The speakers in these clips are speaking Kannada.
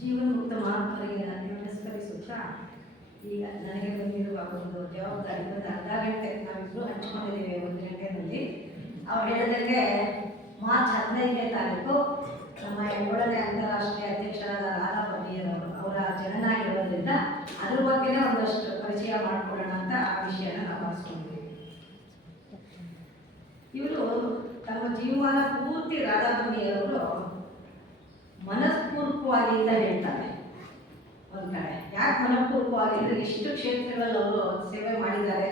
ಜೀವನ್ಮುಕ್ತ ಮಹಾತ್ಮರಿಗೆ ನಮಸ್ಕರಿಸುತ್ತಾ ಈಗ ನನಗೆ ಬಂದಿರುವ ಒಂದು ಜವಾಬ್ದಾರಿ ಒಂದು ಅರ್ಧ ಗಂಟೆ ನಾವಿಬ್ಬರು ಹಂಚಿಕೊಂಡಿದ್ದೇವೆ 1 ಗಂಟೆಯಲ್ಲಿ. ಅವ್ರು ಹೇಳಿದಂಗೆ ಮಾರ್ಚ್ 15ನೇ ತಾರೀಕು ನಮ್ಮ 7ನೇ ಅಂತಾರಾಷ್ಟ್ರೀಯ ಅಧ್ಯಕ್ಷರಾದ ರಾಧಾ ಬರ್ನಿಯರವರು ಅವರ ಜನನ ಇರೋದ್ರಿಂದ ಅದ್ರ ಬಗ್ಗೆನೇ ಒಂದಷ್ಟು ಪರಿಚಯ ಮಾಡಿಕೊಳ್ಳೋಣ ಅಂತ ಆ ವಿಷಯನ ನಾವು ಮಾಡಿಸ್ಕೊಂಡಿದ್ದೀವಿ. ಇವರು ತಮ್ಮ ಜೀವಮಾನ ಪೂರ್ತಿ ರಾಧಾ ಬರ್ನಿಯರವರು ಮನಸ್ಪೂರ್ವಕವಾಗಿ ಅಂತ ಹೇಳ್ತಾರೆ. ಒಂದು ಕಡೆ ಯಾಕೆ ಮನಪೂರ್ವಕವಾಗಿ ಅಂದರೆ ಎಷ್ಟು ಕ್ಷೇತ್ರಗಳಲ್ಲಿ ಅವರು ಸೇವೆ ಮಾಡಿದ್ದಾರೆ,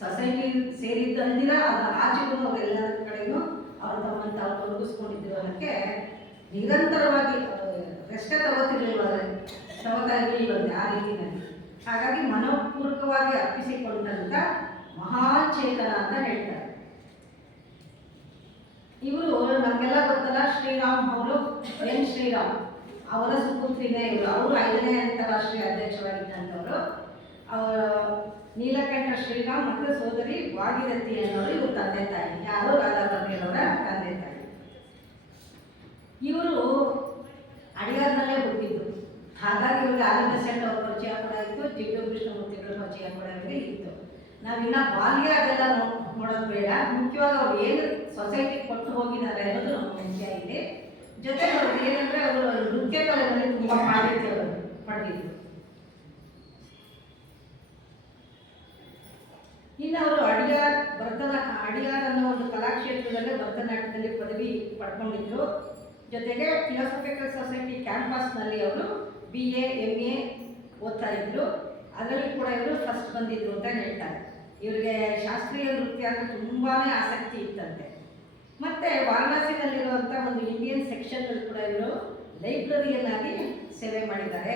ಸೊಸೈಟಿ ಸೇರಿದ್ದಂದಿರ ಅದರ ಆಚೆಗೂ ಅವರೆಲ್ಲರ ಕಡೆಯೂ ಅವರು ತಮ್ಮನ್ನು ತಾವು ತೊಡಗಿಸ್ಕೊಂಡಿದ್ದಿರೋದಕ್ಕೆ ನಿರಂತರವಾಗಿ ರೆಸ್ಟೇ ತಗೋತಾ ಇರಲಿಲ್ಲ ಆ ರೀತಿಯಲ್ಲಿ. ಹಾಗಾಗಿ ಮನಪೂರ್ವಕವಾಗಿ ಅರ್ಪಿಸಿಕೊಂಡಂಥ ಮಹಾಚೇತನ ಅಂತ ಹೇಳ್ತಾರೆ. ಇವರು ನಮಗೆಲ್ಲ ಗೊತ್ತಲ್ಲ, ಶ್ರೀರಾಮ್ ಅವರು ಎನ್ ಶ್ರೀರಾಮ್ ಅವರ ಸುಪುತ್ರಿನೇ ಇವರು. ಅವರು 5ನೇ ಅಂತಾರಾಷ್ಟ್ರೀಯ ಅಧ್ಯಕ್ಷರಾಗಿದ್ದಂಥವರು. ನೀಲಕಂಠ ಶ್ರೀರಾಮ್ ಮತ್ತು ಸೋದರಿ ಭಾಗೀರಥಿ ಅನ್ನೋರು ಇವರು ತಂದೆ ತಾಯಿ. ಯಾರು ರಾಧಾ ಬರ್ನಿಯವರ ತಂದೆ ತಾಯಿ. ಇವರು ಅಡಿಯಾರ್ನಲ್ಲೇ ಹುಟ್ಟಿದ್ದು. ಹಾಗಾಗಿ ಇವ್ರಿಗೆ ಆನಂದಸೆಟ್ ಅವ್ರ ಪರಿಚಯ ಕೂಡ ಇತ್ತು, ಜಿಡ್ಡು ಕೃಷ್ಣಮೂರ್ತಿಗಳ ಪರಿಚಯ ಕೂಡ ಇವರಿಗೆ ಇತ್ತು. ನಾವಿನ್ನ ಬಾಲ್ಯ ಅದೆಲ್ಲ ನೋಡೋದು ಬೇಡ, ಮುಖ್ಯವಾಗಿ ಅವ್ರು ಏನು ಸೊಸೈಟಿ ಕೊಟ್ಟು ಹೋಗಿದ್ದಾರೆ ಅನ್ನೋದು ನಮ್ಗೆ ಮುಖ್ಯ ಇದೆ. ಜೊತೆಗೆ ಅವ್ರು ಏನಂದರೆ ಅವರು ನೃತ್ಯ ಕಲೆಯಲ್ಲಿ ತುಂಬ ಪಾಂಡಿತ್ಯ ಪಡೆದಿದ್ರು. ಇನ್ನು ಅವರು ಅಡಿಯಾರ್ ಅನ್ನೋ ಒಂದು ಕಲಾಕ್ಷೇತ್ರದಲ್ಲೇ ಭರತನಾಟ್ಯದಲ್ಲಿ ಪದವಿ ಪಡ್ಕೊಂಡಿದ್ರು. ಜೊತೆಗೆ ಥಿಯೋಸಫಿಕಲ್ ಸೊಸೈಟಿ ಕ್ಯಾಂಪಸ್ನಲ್ಲಿ ಅವರು BA MA ಓದ್ತಾ ಇದ್ರು. ಅದರಲ್ಲಿ ಕೂಡ ಇವರು ಫಸ್ಟ್ ಬಂದಿದ್ರು ಅಂತ ಹೇಳ್ತಾರೆ. ಇವರಿಗೆ ಶಾಸ್ತ್ರೀಯ ನೃತ್ಯ ಅಂದರೆ ತುಂಬಾ ಆಸಕ್ತಿ ಇತ್ತಂತೆ. ಮತ್ತು ವಾರಣಾಸಿನಲ್ಲಿರುವಂಥ ಒಂದು ಇಂಡಿಯನ್ ಸೆಕ್ಷನ್ನಲ್ಲಿ ಕೂಡ ಇವರು ಲೈಬ್ರರಿಯನ್ನಾಗಿ ಸೇವೆ ಮಾಡಿದ್ದಾರೆ.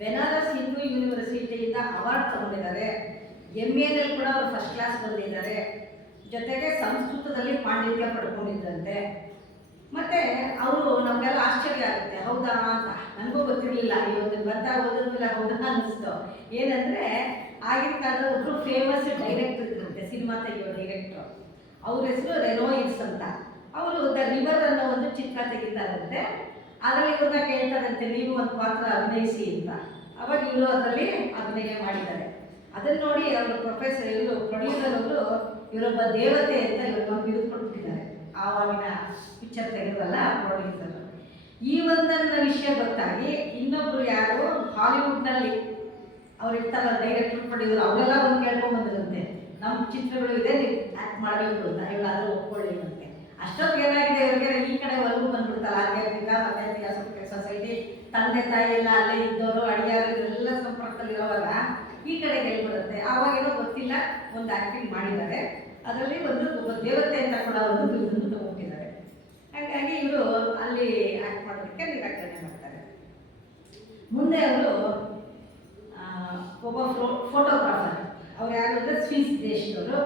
ಬೆನಾರಸ್ ಹಿಂದೂ ಯೂನಿವರ್ಸಿಟಿಯಿಂದ ಅವಾರ್ಡ್ ತಗೊಂಡಿದ್ದಾರೆ. MAನಲ್ಲಿ ಕೂಡ ಅವರು ಫಸ್ಟ್ ಕ್ಲಾಸ್ ಬಂದಿದ್ದಾರೆ. ಜೊತೆಗೆ ಸಂಸ್ಕೃತದಲ್ಲಿ ಪಾಂಡಿತ್ಯ ಪಡ್ಕೊಂಡಿದ್ದಂತೆ. ಮತ್ತು ಅವರು ನಮಗೆಲ್ಲ ಆಶ್ಚರ್ಯ ಆಗುತ್ತೆ, ಹೌದಾ ಅಂತ. ನನಗೂ ಗೊತ್ತಿರಲಿಲ್ಲ, ಇವತ್ತು ಬರ್ತಾ ಓದೋದಿಲ್ಲ ಹೌದಾ ಅನ್ನಿಸ್ತು. ಏನಂದರೆ ಆಗಿನ ಕಾಲದ ಒಬ್ಬರು ಫೇಮಸ್ ಡೈರೆಕ್ಟರ್ ಇದ್ರಂತೆ, ಸಿನಿಮಾ ತೆಗೆಯೋ ಡೈರೆಕ್ಟ್ರು. ಅವ್ರ ಹೆಸರು ರೆನೋಯಿಡ್ಸ್ ಅಂತ. ಅವರು ದ ರಿವರ್ ಅನ್ನೋ ಒಂದು ಚಿತ್ರ ತೆಗಿತಾರಂತೆ. ಅದರಲ್ಲಿ ಇವ್ರನ್ನ ಕೇಳ್ತಾರಂತೆ, ನೀವು ಒಂದು ಪಾತ್ರ ಅಭಿನಯಿಸಿ ಅಂತ. ಅವಾಗ ಇವರು ಅದರಲ್ಲಿ ಅಭಿನಯ ಮಾಡಿದ್ದಾರೆ. ಅದನ್ನು ನೋಡಿ ಅವರು ಪ್ರೊಡ್ಯೂಸರ್ ಅವರು ಇವರೊಬ್ಬ ದೇವತೆ ಅಂತ ಇವ್ರಿಗೆ ಬಿರುದು ಕೊಟ್ಬಿಟ್ಟಿದ್ದಾರೆ. ಆವಾಗಿನ ಪಿಕ್ಚರ್ ತೆಗೆದಲ್ಲ ಪ್ರೊಡ್ಯೂಸರ್. ಈ ಒಂದನ್ನ ವಿಷಯ ಗೊತ್ತಾಗಿ ಇನ್ನೊಬ್ಬರು ಯಾರು ಹಾಲಿವುಡ್ನಲ್ಲಿ ಅವ್ರು ಇರ್ತಾರಲ್ಲ ಡೈರೆಕ್ಟರ್ ಪ್ರೊಡ್ಯೂಸರ್, ಅವರೆಲ್ಲ ಒಂದು ಕೇಳ್ಕೊಂಡ್ಬಂದಿರಂತೆ, ನಮ್ಮ ಚಿತ್ರಗಳು ಇದೆ, ನೀವು ಆ್ಯಕ್ಟ್ ಮಾಡಬೇಕು ಅಂತ. ಇವರಾದರೂ ಒಪ್ಕೊಳ್ಳಿ ಅಂತೆ. ಅಷ್ಟೊತ್ತಿಗೆ ಏನಾಗಿದೆ, ಇವರಿಗೆ ಈ ಕಡೆ ಒಲವು ಬಂದ್ಬಿಡ್ತಾರೆ. ಆಧ್ಯಾತ್ಮಿಕ ಮತ್ತು ಥಿಯೋಸಫಿಕಲ್ ಸೊಸೈಟಿ, ತಂದೆ ತಾಯಿ ಎಲ್ಲ ಅಲ್ಲೇ ಇದ್ದವರು, ಅಡಿಯಾರು ಎಲ್ಲ ಸಂಪರ್ಕದಲ್ಲಿರೋವಾಗ ಈ ಕಡೆ ಬರುತ್ತೆ. ಆವಾಗೇನೋ ಗೊತ್ತಿಲ್ಲ, ಒಂದು ಆ್ಯಕ್ಟಿಂಗ್ ಮಾಡಿದ್ದಾರೆ. ಅದರಲ್ಲಿ ಒಬ್ಬ ದೇವತೆ ಅಂತ ಕೂಡ ಒಂದು ಬಿರುದನ್ನು ತಗೊಂಡಿದ್ದಾರೆ. ಹಾಗಾಗಿ ಇವರು ಅಲ್ಲಿ ಆ್ಯಕ್ಟ್ ಮಾಡೋದಕ್ಕೆ ನಿರಾಕರಣೆ ಮಾಡ್ತಾರೆ. ಮುಂದೆ ಅವರು ಒಬ್ಬ ಫೋಟೋಗ್ರಾಫರ್, ಅವ್ರು ಯಾರು ಅಂದರೆ ಸ್ವಿಸ್ ದೇಶದವರು.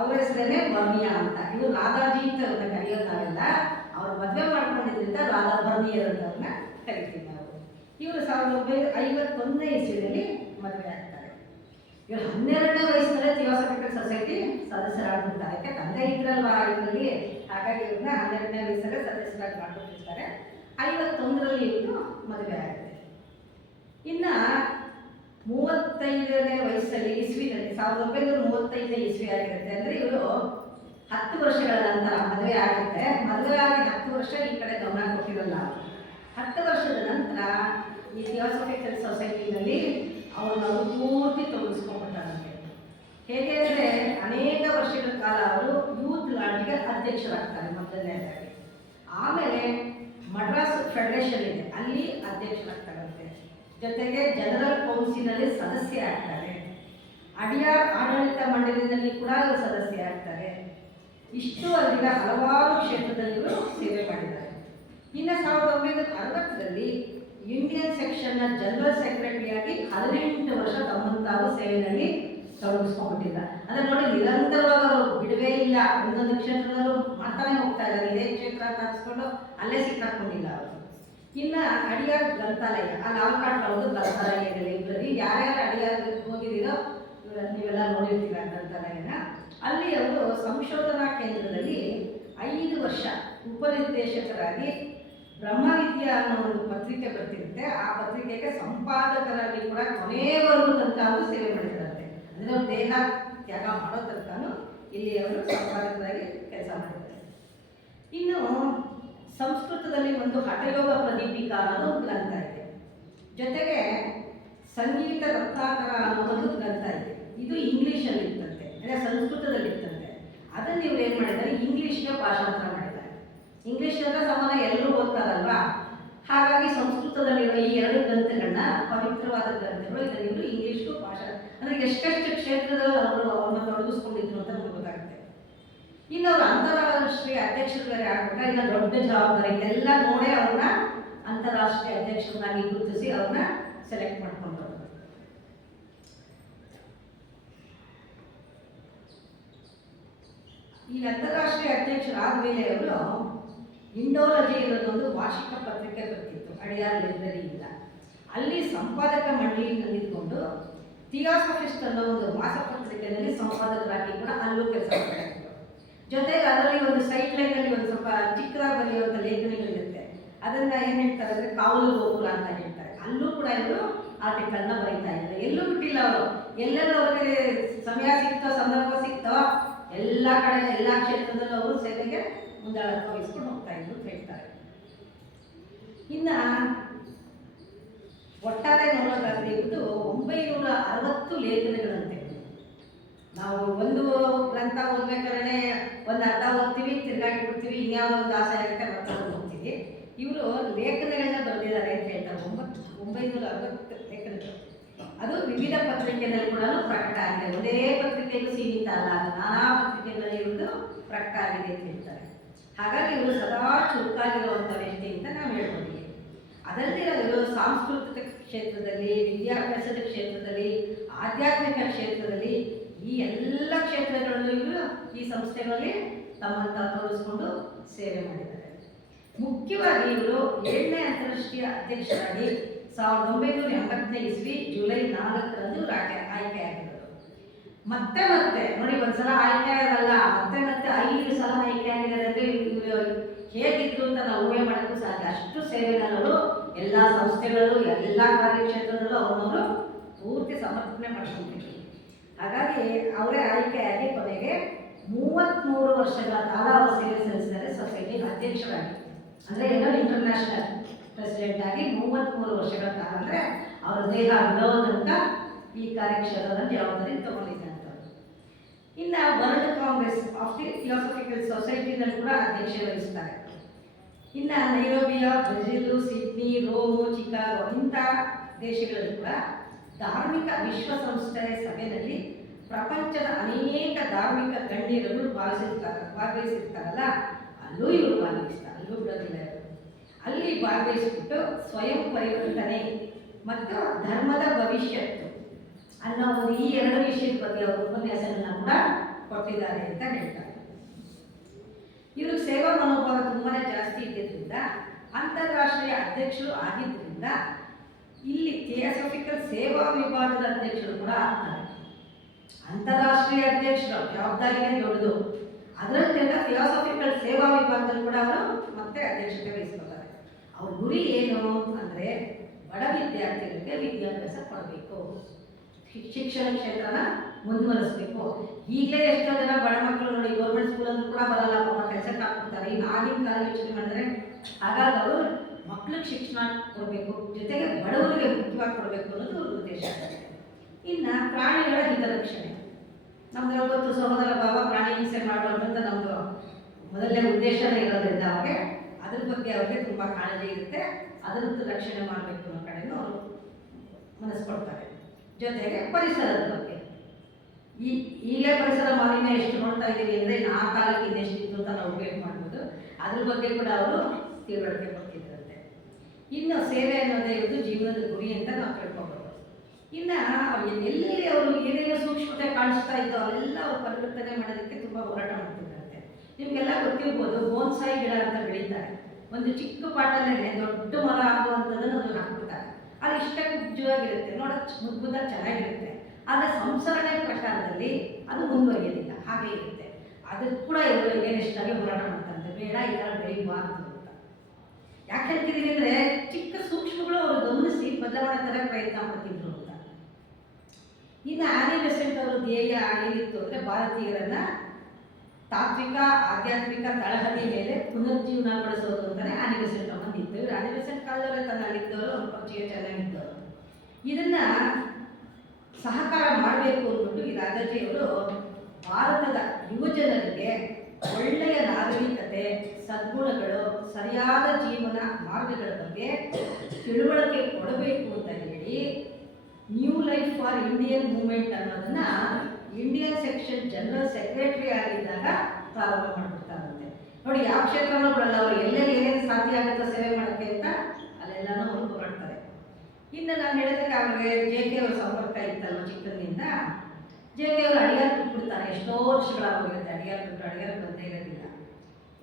ಅವ್ರ ಹೆಸರೇ ಬರ್ನಿಯಾ ಅಂತ. ಇವರು ರಾಧಾಜಿ ಅಂತ ಅವ್ರನ್ನ ಕರೆಯೋದು ನಾವೆಲ್ಲ. ಅವ್ರು ಮದುವೆ ಮಾಡ್ಕೊಂಡಿದ್ದರಿಂದ ರಾಧಾ ಬರ್ನಿಯರ್ ಅಂತ ಅವ್ರನ್ನ ಕರಿತೀವಿ ನಾವು. ಇವರು 1951ನೇ ಇಸ್ವಿಯಲ್ಲಿ ಮದುವೆ ಆಗ್ತಾರೆ. ಇವರು 12ನೇ ವಯಸ್ಸಿನಲ್ಲೇ ಥಿಯೋಸಫಿಕಲ್ ಸೊಸೈಟಿ ಸದಸ್ಯರಾಗ್ಬಿಡ್ತಾರೆ. ಯಾಕೆ ತಂದೆ ಇದ್ರಲ್ವಾ ಇದರಲ್ಲಿ, ಹಾಗಾಗಿ ಇವ್ರನ್ನ 12ನೇ ವಯಸ್ಸಲ್ಲೇ ಸದಸ್ಯರಾಗಿ ಮಾಡ್ಬಿಟ್ಟಿರ್ತಾರೆ. 51ರಲ್ಲಿ ಇವರು ಮದುವೆ ಆಗುತ್ತೆ. ಇನ್ನು 35ನೇ ವಯಸ್ಸಲ್ಲಿ ಇಸ್ವಿನಲ್ಲಿ 1935ನೇ ಇಸ್ವಿ ಆಗಿರುತ್ತೆ. ಅಂದರೆ ಇವರು 10 ವರ್ಷಗಳ ನಂತರ ಮದುವೆ ಆಗುತ್ತೆ. ಮದುವೆ ಆಗಿ 10 ವರ್ಷ ಈ ಕಡೆ ಗಮನ ಕೊಟ್ಟಿರಲ್ಲ. 10 ವರ್ಷದ ನಂತರ ಈ ಥಿಯೋಸಫಿಕಲ್ ಸೊಸೈಟಿನಲ್ಲಿ ಅವ್ರನ್ನ ಪೂರ್ತಿ ತೊಡಗಿಸ್ಕೊಂಡ್ಬಿಟ್ಟಾರಂತೆ. ಹೇಗೆ ಅಂದರೆ ಅನೇಕ ವರ್ಷಗಳ ಕಾಲ ಅವರು ಯೂತ್ ಲಾಡ್ಜ್ಗೆ ಅಧ್ಯಕ್ಷರಾಗ್ತಾರೆ ಮೊದಲನೇದಾಗಿ. ಆಮೇಲೆ ಮಡ್ರಾಸ್ ಫೆಡರೇಷನ್ ಇದೆ, ಅಲ್ಲಿ ಅಧ್ಯಕ್ಷರಾಗ್ತಾರಂತೆ. ಜೊತೆಗೆ ಜನರಲ್ ಕೌನ್ಸಿಲಲ್ಲಿ ಸದಸ್ಯ ಆಗ್ತಾರೆ. ಅಡಿಯಾರ್ ಆಡಳಿತ ಮಂಡಳಿನಲ್ಲಿ ಕೂಡ ಇವರು ಸದಸ್ಯ ಆಗ್ತಾರೆ. ಇಷ್ಟು ಅಲ್ಲಿನ ಹಲವಾರು ಕ್ಷೇತ್ರದಲ್ಲಿ ಇವರು ಸೇವೆ ಮಾಡಿದ್ದಾರೆ. ಇನ್ನು 1960ರಲ್ಲಿ ಇಂಡಿಯನ್ ಸೆಕ್ಷನ್ನ ಜನರಲ್ ಸೆಕ್ರೆಟರಿಯಾಗಿ 18 ವರ್ಷ ತಮ್ಮನ್ನು ತಾವು ಸೇವೆಯಲ್ಲಿ ತೊಡಗಿಸ್ಕೊಂಡ್ಬಿಟ್ಟಿಲ್ಲ. ಅಂದರೆ ನೋಡಿ, ನಿರಂತರವಾಗಿ ಅವರು ಬಿಡುವೇ ಇಲ್ಲ. ಒಂದೊಂದು ಕ್ಷೇತ್ರದಲ್ಲೂ ಮಾಡ್ತಾನೆ ಹೋಗ್ತಾ ಇದ್ದಾರೆ. ಇದೇ ಕ್ಷೇತ್ರ ತರಿಸ್ಕೊಂಡು ಅಲ್ಲೇ ಸಿಕ್ಕಾಕೊಂಡಿಲ್ಲ ಅವರು. ಇನ್ನು ಅಡಿಯಾರ್ ಗ್ರಂಥಾಲಯ, ಆ ಲಾಲ್ಕಾಟ್ ಅವ್ರದ್ದು ಗ್ರಂಥಾಲಯ ಇದೆ, ಲೈಬ್ರರಿ. ಯಾರ್ಯಾರು ಅಡಿಯಾರ್ ಹೋಗಿದ್ದೀರೋ ನೀವೆಲ್ಲ ನೋಡಿರ್ತೀರ ಗ್ರಂಥಾಲಯನ. ಅಲ್ಲಿ ಅವರು ಸಂಶೋಧನಾ ಕೇಂದ್ರದಲ್ಲಿ 5 ವರ್ಷ ಉಪನಿರ್ದೇಶಕರಾಗಿ ಬ್ರಹ್ಮವಿದ್ಯಾ ಅನ್ನೋ ಒಂದು ಪತ್ರಿಕೆ ಬರ್ತಿರುತ್ತೆ. ಆ ಪತ್ರಿಕೆ ಪತ್ರಿಕೆಗೆ ಸಂಪಾದಕರಾಗಿ ಕೂಡ ಕೊನೆಯವರೆಗೂ ತನಕ ಅವರು ಸೇವೆ ಮಾಡಿದ್ದಾರಂತೆ. ಅಂದರೆ ಅವ್ರು ದೇಹ ತ್ಯಾಗ ಮಾಡೋ ತನಕನೂ ಇಲ್ಲಿ ಅವರು ಸಂಪಾದಕರಾಗಿ ಕೆಲಸ ಮಾಡಿದ್ದಾರೆ. ಇನ್ನು ಸಂಸ್ಕೃತದಲ್ಲಿ ಒಂದು ಹಠಯೋಗ ಪ್ರದೀಪಿಕಾ ಅನ್ನೋ ಒಂದು ಗ್ರಂಥ ಇದೆ. ಜೊತೆಗೆ ಸಂಗೀತ ರತ್ನಾಕರ ಅನ್ನೋ ಒಂದು ಗ್ರಂಥ ಇದೆ. ಇದು ಇಂಗ್ಲೀಷಲ್ಲಿ ಇತ್ತಂತೆ, ಅಂದರೆ ಸಂಸ್ಕೃತದಲ್ಲಿ ಇತ್ತಂತೆ. ಅದನ್ನು ಇವ್ರು ಏನು ಮಾಡಿದ್ದಾರೆ, ಇಂಗ್ಲೀಷ್ಗೆ ಭಾಷಾಂತರ ಮಾಡಿದ್ದಾರೆ. ಇಂಗ್ಲೀಷ್ ಅಂದ್ರೆ ಸಾಮಾನ್ಯ ಎಲ್ಲರೂ ಓದ್ತಾರಲ್ವಾ, ಹಾಗಾಗಿ ಸಂಸ್ಕೃತದಲ್ಲಿರೋ ಈ ಎರಡು ಗ್ರಂಥಗಳನ್ನ, ಪವಿತ್ರವಾದ ಗ್ರಂಥಗಳು, ಇದನ್ನು ಇವರು ಇಂಗ್ಲೀಷ್ಗೂ ಭಾಷಾ ಅಂದರೆ ಎಷ್ಟೆಷ್ಟು ಕ್ಷೇತ್ರದಲ್ಲಿ ಅವರು ಅವ್ರನ್ನ ತೊಡಗಿಸ್ಕೊಂಡಿದ್ರು ಅಂತ ನಮ್ಗೆ ಗೊತ್ತಾಗುತ್ತೆ. ಇನ್ನು ಅವರು ಅಂತಾರಾಷ್ಟ್ರೀಯ ಅಧ್ಯಕ್ಷರುಗಳೇ ಆಗ್ಬಿಟ್ರೆ ಇನ್ನು ದೊಡ್ಡ ಜವಾಬ್ದಾರಿ ಇದೆಲ್ಲ ನೋಡೇ ಅವ್ರನ್ನ ಅಂತಾರಾಷ್ಟ್ರೀಯ ಅಧ್ಯಕ್ಷರನ್ನಾಗಿ ಗುರುತಿಸಿ ಅವ್ರನ್ನ ಸೆಲೆಕ್ಟ್ ಮಾಡ್ಕೊಂಡ್ರು. ಈ ಅಂತಾರಾಷ್ಟ್ರೀಯ ಅಧ್ಯಕ್ಷರಾದ ಮೇಲೆ ಅವರು ಇಂಡೋಲಜಿ ಇರೋದೊಂದು ವಾರ್ಷಿಕ ಪತ್ರಿಕೆ ಬರ್ತಿತ್ತು ಅಡಿಯಾರ್ ಲೈಬ್ರರಿಯಿಂದ. ಅಲ್ಲಿ ಸಂಪಾದಕ ಮಂಡಳಿಯಲ್ಲಿ ಇದ್ಕೊಂಡು ಥಿಯಾಸಫಿಸ್ಟ್ ಅನ್ನೋ ಒಂದು ಮಾಸಪತ್ರಿಕೆಯಲ್ಲಿ ಸಂಪಾದಕರಾಗಿ ಕೂಡ ಅಲ್ಲೂ ಕೆಲಸ ಮಾಡ್ತಾಯಿದ್ರು. ಜೊತೆಗೆ ಅದರಲ್ಲಿ ಒಂದು ಸೈಡ್ ಲೈನಲ್ಲಿ ಒಂದು ಸ್ವಲ್ಪ ಚಿಕ್ಕದಾಗಿ ಬರೆಯುವಂಥ ಲೇಖನಿಗಳಿರುತ್ತೆ. ಅದನ್ನು ಏನು ಹೇಳ್ತಾರೆ ಅಂದರೆ ಕಾವಲು ಗೋಪುರ ಅಂತ ಹೇಳ್ತಾರೆ. ಅಲ್ಲೂ ಕೂಡ ಇವರು ಆರ್ಟಿಕಲ್ನ ಬರೀತಾ ಇದ್ದಾರೆ. ಎಲ್ಲೂ ಬಿಟ್ಟಿಲ್ಲ ಅವರು. ಎಲ್ಲೆಲ್ಲೂ ಅವರಿಗೆ ಸಮಯ ಸಿಗ್ತೋ, ಸಂದರ್ಭ ಸಿಗ್ತೋ, ಎಲ್ಲ ಕಡೆ ಎಲ್ಲ ಕ್ಷೇತ್ರದಲ್ಲೂ ಅವರು ಸೇವೆಗೆ ಮುಂದಾಳತ್ವ ವಹಿಸ್ಕೊಂಡು ಹೋಗ್ತಾ ಇದ್ರು ಅಂತ ಹೇಳ್ತಾರೆ. ಇನ್ನು ಒಟ್ಟಾರೆ ನೋಡೋದಾದ್ರೆ ಇದು 960 ಲೇಖನಗಳಂತೆ. ನಾವು ಒಂದು ಗ್ರಂಥ ಓದ್ಬೇಕಾದ್ರೆ ಒಂದು ಅರ್ಧ ಓದ್ತೀವಿ, ತಿರ್ಗಾಡ್ಬಿಡ್ತೀವಿ, ಇನ್ಯಾವುದೋ ಒಂದು ಆಸೆ ಆಗುತ್ತೆ ಮತ್ತೊಂದು ಹೋಗ್ತೀವಿ. ಇವರು ಲೇಖನಗಳನ್ನ ಬರೆದಿದ್ದಾರೆ ಅಂತ ಹೇಳ್ತಾರೆ. 960 ಲೇಖನಗಳು. ಅದು ವಿವಿಧ ಪತ್ರಿಕೆಗಳಲ್ಲಿ ಕೂಡ ಪ್ರಕಟ ಆಗಿದೆ. ಒಂದೇ ಪತ್ರಿಕೆಗೂ ಸೀಮಿತ ಅಲ್ಲ, ನಾನಾ ಪತ್ರಿಕೆಗಳಲ್ಲಿ ಇರುವುದು ಪ್ರಕಟ ಆಗಿದೆ ಅಂತ ಹೇಳ್ತಾರೆ. ಹಾಗಾಗಿ ಇವರು ಸದಾ ಚುರುಕಾಗಿರುವಂಥ ವ್ಯಕ್ತಿ ಅಂತ ನಾವು ಹೇಳ್ಬೋದು. ಅದಲ್ಲದೆ ಇವರು ಸಾಂಸ್ಕೃತಿಕ ಕ್ಷೇತ್ರದಲ್ಲಿ, ವಿದ್ಯಾಭ್ಯಾಸದ ಕ್ಷೇತ್ರದಲ್ಲಿ, ಆಧ್ಯಾತ್ಮಿಕ ಕ್ಷೇತ್ರದಲ್ಲಿ, ಈ ಎಲ್ಲ ಕ್ಷೇತ್ರಗಳಲ್ಲೂ ಇವರು ಈ ಸಂಸ್ಥೆಗಳಲ್ಲಿ ತಮ್ಮಂತ ತೊಡಗಿಸ್ಕೊಂಡು ಸೇವೆ ಮಾಡಿದ್ದಾರೆ. ಮುಖ್ಯವಾಗಿ ಇವರು 7ನೇ ಅಂತಾರಾಷ್ಟ್ರೀಯ ಅಧ್ಯಕ್ಷರಾಗಿ 1980ನೇ ಇಸ್ವಿ ಜುಲೈ 4ರಂದು ಆಯ್ಕೆಯಾಗಿದ್ದರು. ಮತ್ತೆ ನೋಡಿ, ಒಂದ್ಸಲ ಆಯ್ಕೆ ಆಗಲ್ಲ, ಮತ್ತೆ 5 ಸಲ ಆಯ್ಕೆ ಆಗಿದ್ದಾರೆ ಅಂದರೆ ಇವರು ಹೇಗಿದ್ರು ಅಂತ ನಾವು ಊಹೆ ಮಾಡೋಕ್ಕೂ ಸಾಧ್ಯ. ಅಷ್ಟು ಸೇವೆಗಳನ್ನು ಎಲ್ಲ ಸಂಸ್ಥೆಗಳಲ್ಲೂ, ಎಲ್ಲ ಕಾರ್ಯಕ್ಷೇತ್ರದಲ್ಲೂ ಅವರವರು ಪೂರ್ತಿ ಸಮರ್ಪಣೆ ಮಾಡ್ಕೊಂಡಿದ್ರು. ಹಾಗಾಗಿ ಅವರೇ ಆಯ್ಕೆಯಾಗಿ ಕೊನೆಗೆ 33 ವರ್ಷಗಳ ಕಾಲ ಅವರು ಸೇವೆ ಸಲ್ಲಿಸಿದ್ದಾರೆ ಸೊಸೈಟಿ ಅಧ್ಯಕ್ಷರಾಗಿ. ಅಂದರೆ ಇಂಟರ್ನ್ಯಾಷನಲ್ ಪ್ರೆಸಿಡೆಂಟ್ ಆಗಿ 33 ವರ್ಷಗಳ ಕಾಲ, ಅಂದರೆ ಅವರ ದೇಹ ಬಿಡೋ ತನಕ ಈ ಕಾರ್ಯಕ್ಷೇತ್ರದ ಜವಾಬ್ದಾರಿ ತಗೊಂಡಿದ್ದಂಥವ್ರು. ಇನ್ನು world congress of the theosophical ಸೊಸೈಟಿನಲ್ಲಿ ಕೂಡ ಅಧ್ಯಕ್ಷ ವಹಿಸ್ತಾರೆ. ಇನ್ನು ನೈರೋಬಿಯಾ, ಬ್ರೆಜಿಲು, ಸಿಡ್ನಿ, ರೋಮು, ಚಿಕಾಗೋ ಇಂಥ ದೇಶಗಳಲ್ಲಿ ಕೂಡ ಧಾರ್ಮಿಕ ವಿಶ್ವಸಂಸ್ಥೆಯ ಸಭೆಯಲ್ಲಿ ಪ್ರಪಂಚದ ಅನೇಕ ಧಾರ್ಮಿಕ ಗಣ್ಯರು ಭಾಗವಹಿಸಿರ್ತಾರಲ್ಲ, ಅಲ್ಲೂ ಇವರು ಭಾಗವಹಿಸ್ತಾರೆ. ಅಲ್ಲೂ ಬಿಡೋದಿಲ್ಲ ಇವರು. ಅಲ್ಲಿ ಭಾಗವಹಿಸಿಬಿಟ್ಟು ಸ್ವಯಂ ಪರಿವರ್ತನೆ ಮತ್ತು ಧರ್ಮದ ಭವಿಷ್ಯತ್ತು ಅನ್ನೋ ಒಂದು ಈ 2 ವಿಷಯದ ಬಗ್ಗೆ ಅವರು ಉಪನ್ಯಾಸಗಳನ್ನ ಕೂಡ ಕೊಟ್ಟಿದ್ದಾರೆ ಅಂತ ಹೇಳ್ತಾರೆ. ಇವರು ಸೇವಾ ಮನೋಭಾವ ತುಂಬಾ ಜಾಸ್ತಿ ಇದ್ದಿದ್ದರಿಂದ, ಅಂತಾರಾಷ್ಟ್ರೀಯ ಅಧ್ಯಕ್ಷರು ಆಗಿದ್ದರಿಂದ ಇಲ್ಲಿ ಥಿಯಾಸಫಿಕಲ್ ಸೇವಾ ವಿಭಾಗದ ಅಧ್ಯಕ್ಷರು ಕೂಡ ಆಗ್ತಾರೆ. ಅಂತಾರಾಷ್ಟ್ರೀಯ ಅಧ್ಯಕ್ಷರ ಜವಾಬ್ದಾರಿಯೇ ದೊಡ್ಡದು. ಅದರಲ್ಲೆಲ್ಲ ಥಿಯಾಸಫಿಕಲ್ ಸೇವಾ ವಿಭಾಗದಲ್ಲಿ ಕೂಡ ಅವರು ಮತ್ತೆ ಅಧ್ಯಕ್ಷತೆ ವಹಿಸ್ಕೊಳ್ತಾರೆ. ಅವ್ರ ಗುರಿ ಏನು ಅಂದರೆ ಬಡ ವಿದ್ಯಾರ್ಥಿಗಳಿಗೆ ವಿದ್ಯಾಭ್ಯಾಸ ಕೊಡಬೇಕು, ಶಿಕ್ಷಣ ಕ್ಷೇತ್ರನ ಮುಂದುವರಿಸಬೇಕು. ಈಗಲೇ ಎಷ್ಟೋ ಜನ ಬಡ ಮಕ್ಕಳು ನೋಡಿ ಗೌರ್ಮೆಂಟ್ ಸ್ಕೂಲಂದ್ರೂ ಕೂಡ ಬರಲ್ಲ, ಪಾಪ ಕೆಲಸಕ್ಕೆ ಹಾಕ್ಬಿಡ್ತಾರೆ. ಇನ್ನು ಆಗಿನ ಕಾಲ ಯೋಚನೆ ಮಾಡಿದ್ರೆ, ಹಾಗಾಗಿ ಅವರು ಮಕ್ಕಳಿಗೆ ಶಿಕ್ಷಣ ಕೊಡಬೇಕು, ಜೊತೆಗೆ ಬಡವರಿಗೆ ಮುಖ್ಯವಾಗಿ ಕೊಡಬೇಕು ಅನ್ನೋದು ಅವ್ರ ಉದ್ದೇಶ. ಇನ್ನು ಪ್ರಾಣಿಗಳ ಹಿತರಕ್ಷಣೆ, ನಮ್ಗೆ ಗೊತ್ತು, ಸಹೋದರ ಭಾವ, ಪ್ರಾಣಿ ಹಿಂಸೆ ಮಾಡುವಂಥ ನಮ್ಮದು ಮೊದಲನೇ ಉದ್ದೇಶನೇ ಇರೋದ್ರಿಂದ ಅವ್ರಿಗೆ ಅದ್ರ ಬಗ್ಗೆ ಅವ್ರಿಗೆ ತುಂಬ ಕಾಳಜಿ ಇರುತ್ತೆ. ಅದರದ್ದು ರಕ್ಷಣೆ ಮಾಡಬೇಕು ಅನ್ನೋ ಕಡೆನೂ ಅವರು ಮನಸ್ಸು ಕೊಡ್ತಾರೆ. ಜೊತೆಗೆ ಪರಿಸರದ ಬಗ್ಗೆ, ಈಗಲೇ ಪರಿಸರ ಮಾಲಿನ್ಯ ಎಷ್ಟು ನೋಡ್ತಾ ಇದ್ದೀವಿ ಅಂದರೆ ಆ ಕಾಲಕ್ಕೆ ಇನ್ನೆಷ್ಟಿತ್ತು ಅಂತ ನಾವು ಉಪಯೋಗ ಮಾಡ್ಬೋದು. ಅದ್ರ ಬಗ್ಗೆ ಕೂಡ ಅವರು ತಿಳುವಳಿಕೆ ಕೊಡ್ತಿದ್ರಂತೆ. ಇನ್ನು ಸೇವೆ ಅನ್ನೋದೇ ಇರೋದು ಜೀವನದ ಗುರಿ ಅಂತ ನಾವು ತಿಳ್ಕೊಬೋದು. ಇನ್ನು ಎಲ್ಲಿ ಅವರು ಏನೇನೋ ಸೂಕ್ಷ್ಮತೆ ಕಾಣಿಸ್ತಾ ಇದ್ದೋ ಅವೆಲ್ಲ ಅವ್ರು ಪರಿವರ್ತನೆ ಮಾಡೋದಕ್ಕೆ ತುಂಬ ಹೋರಾಟ ಮಾಡ್ತಿದ್ರಂತೆ. ನಿಮಗೆಲ್ಲ ಗೊತ್ತಿರ್ಬೋದು, ಬೋನ್ಸಾಯಿ ಗಿಡ ಅಂತ ಬೆಳೀತಾರೆ. ಒಂದು ಚಿಕ್ಕ ಪಾಟಲ್ಲೇ ದೊಡ್ಡ ಮರ ಆಗುವಂಥದ್ದನ್ನು ಅದನ್ನು ಹಾಕ್ಬಿಡ್ತಾರೆ. ಅದು ಇಷ್ಟ ಕುಜ್ಜಾಗಿರುತ್ತೆ, ನೋಡೋಕ್ಕೆ ಮುದ್ದಾಗ ಚೆನ್ನಾಗಿರುತ್ತೆ. ಆದರೆ ಸಂಸ್ಕರಣೆ ಪ್ರಕಾರದಲ್ಲಿ ಅದು ಮುಂದುವರಿಯೋದಿಲ್ಲ, ಹಾಗೆ ಇರುತ್ತೆ. ಅದಕ್ಕೆ ಕೂಡ ಇವರು ಏನೆಷ್ಟಾಗಿ ಹೋರಾಟ ಮಾಡ್ತಾರೆ, ಬೇಡ ಈ ಥರ ಬೆಳಿಬಾರ್ದು ಅಂತ. ಯಾಕೆ ಹೇಳ್ತಿದ್ದೀನಿ ಅಂದರೆ ಚಿಕ್ಕ ಸೂಕ್ಷ್ಮಗಳು ಅವರು ಗಮನಿಸಿ ಬದಲಾವಣೆ ಸಂಪಾದನೆ ಥರ ಪ್ರಯತ್ನ ಪಡ್ತಿದ್ರು ಅಂತ. ಇನ್ನು ಆನಿ ಬೆಸೆಂಟ್ ಅವರ ಧ್ಯೇಯ ಏನಿತ್ತು ಅಂದರೆ ಭಾರತೀಯರನ್ನ ತಾತ್ವಿಕ ಆಧ್ಯಾತ್ಮಿಕ ತಳಹದಿ ಮೇಲೆ ಪುನರ್ಜೀವನಗೊಳಿಸೋದು ಅಂತಲೇ ಆನಿ ಬೆಸೆಂಟ್ ಬಂದಿತ್ತು. ಇವರು ಆನಿ ಬೆಸೆಂಟ್ ಕಾಲದವರೇ ತನ್ನಲ್ಲಿದ್ದವರು, ಅವ್ರ ಪರಿಚಯ ಚೆನ್ನಾಗಿದ್ದವರು. ಇದನ್ನ ಸಹಕಾರ ಮಾಡಬೇಕು ಅಂದ್ಬಿಟ್ಟು ಈ ರಾಜಾಜಿಯವರು ಭಾರತದ ಯುವಜನರಿಗೆ ಒಳ್ಳೆಯ ನಾಗರಿಕತೆ, ಸದ್ಗುಣಗಳು, ಸರಿಯಾದ ಜೀವನ ಮಾರ್ಗಗಳ ಬಗ್ಗೆ ತಿಳುವಳಿಕೆ ಕೊಡಬೇಕು ಅಂತ ಹೇಳಿ new life for Indian movement ಅನ್ನೋದನ್ನ ಇಂಡಿಯನ್ ಸೆಕ್ಷನ್ ಜನರಲ್ ಸೆಕ್ರೆಟರಿ ಆಗಿದ್ದಾಗ ಪ್ರಾರಂಭ ಮಾಡಿಬಿಡ್ತಾರಂತೆ. ನೋಡಿ, ಯಾವ ಕ್ಷೇತ್ರನೂ ಬಿಡಲ್ಲ, ಅವರು ಎಲ್ಲೆಲ್ಲಿ ಏನೇನು ಸಾಧ್ಯ ಆಗುತ್ತೋ ಸೇವೆ ಮಾಡೋಕ್ಕೆ ಅಂತ ಅಲ್ಲೆಲ್ಲನೂ ಅವರು ಹೋರಾಡ್ತಾರೆ. ಇನ್ನು ನಾನು ಹೇಳಿದಾಗ ಅವ್ರಿಗೆ JK ಅವ್ರ ಸಂಪರ್ಕ ಇತ್ತಲ್ವ ಚಿಕ್ಕಂದಿನಿಂದ. JK ಅವರು ಅಡಿಯಾರ್ ಬಿಟ್ಬಿಡ್ತಾರೆ. ಎಷ್ಟೋ ವರ್ಷಗಳಾಗೋಗಿರುತ್ತೆ ಅಡಿಯಾರ್ ಬಿಟ್ಟು, ಅಡಿಯಾರ್ ಬಂದೇ ಇರೋದಿಲ್ಲ.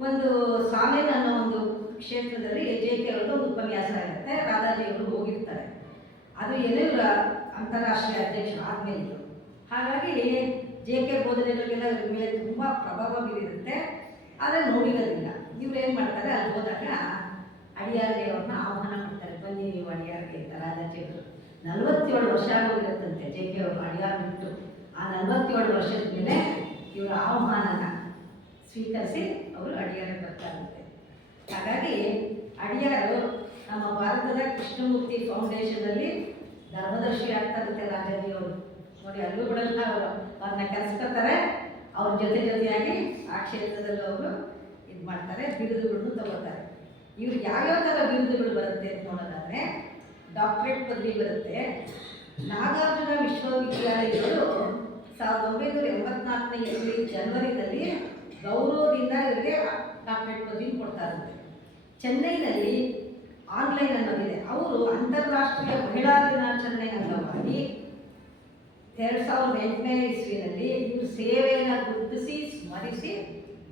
ಒಂದು ಸಾಲೇನ್ ಅನ್ನೋ ಒಂದು ಕ್ಷೇತ್ರದಲ್ಲಿ JK ಅವ್ರದ್ದು ಒಂದು ಉಪನ್ಯಾಸ ಇರುತ್ತೆ. ರಾಧಾಜಿಯವರು ಹೋಗಿರ್ತಾರೆ. ಅದು ಎಲ್ಲರ ಅಂತಾರಾಷ್ಟ್ರೀಯ ಅಧ್ಯಕ್ಷ ಆದಮೇಲೆ. ಹಾಗಾಗಿ JK ಬೋಧನೆಗಳಿಗೆಲ್ಲ ಇವ್ರ ಮೇಲೆ ತುಂಬ ಪ್ರಭಾವ ಬೀರಿರುತ್ತೆ. ಆದರೆ ನೋಡಿರೋದಿಲ್ಲ. ಇವ್ರು ಏನು ಮಾಡ್ತಾರೆ, ಅಲ್ಲಿ ಹೋದಾಗ ಅಡಿಯಾರ್ಗೆ ಅವ್ರನ್ನ ಆಹ್ವಾನ ಮಾಡ್ತಾರೆ, ಬನ್ನಿ ನೀವು ಅಡಿಯಾರ್ಗೆ ಅಂತ. ರಾಜಾಜಿಯವರು 47 ವರ್ಷ ಆಗೋಗಿರುತ್ತಂತೆ JK ಅವರು ಅಡಿಯಾರ್ ಬಿಟ್ಟು. ಆ 47 ವರ್ಷದ ಮೇಲೆ ಇವರ ಆಹ್ವಾನನ ಸ್ವೀಕರಿಸಿ ಅವರು ಅಡಿಯಾರಿಗೆ ಬರ್ತಾರಂತೆ. ಹಾಗಾಗಿ ಅಡಿಯಾರು ನಮ್ಮ ಭಾರತದ ಕೃಷ್ಣಮೂರ್ತಿ ಫೌಂಡೇಶನಲ್ಲಿ ಧರ್ಮದರ್ಶಿ ಆಗ್ತಾರಂತೆ ರಾಜಾಜಿಯವರು. ನೋಡಿ, ಅಲ್ಲೂ ಬಿಡಲ್ಲ, ಅವ್ರನ್ನ ಕರೆಸ್ಕೊತಾರೆ. ಅವ್ರ ಜೊತೆಯಾಗಿ ಆ ಕ್ಷೇತ್ರದಲ್ಲಿ ಅವರು ಇದು ಮಾಡ್ತಾರೆ, ಬಿರುದುಗಳನ್ನು ತಗೋತಾರೆ. ಇವ್ರು ಯಾವ್ಯಾವ ಥರ ಬಿರುದುಗಳು ಬರುತ್ತೆ ಅಂತ ನೋಡೋದಾದರೆ, ಡಾಕ್ಟರೇಟ್ ಪದವಿ ಬರುತ್ತೆ. ನಾಗಾರ್ಜುನ ವಿಶ್ವವಿದ್ಯಾಲಯಗಳು 1984ನೇ ಇಸ್ವಿ ಜನವರಿನಲ್ಲಿ ಗೌರವದಿಂದ ಇವರಿಗೆ ಡಾಕ್ಟರೇಟ್ ಪದವಿ ಕೊಡ್ತಾರಂತೆ. ಚೆನ್ನೈನಲ್ಲಿ ಆನ್ಲೈನ್ ಅನ್ನೋದಿದೆ. ಅವರು ಅಂತಾರಾಷ್ಟ್ರೀಯ ಮಹಿಳಾ ದಿನಾಚರಣೆ ಅಂಗವಾಗಿ 2008ನೇ ಇಸ್ವಿನಲ್ಲಿ ಇವರು ಸೇವೆಯನ್ನು ಗುರುತಿಸಿ ಸ್ಮರಿಸಿ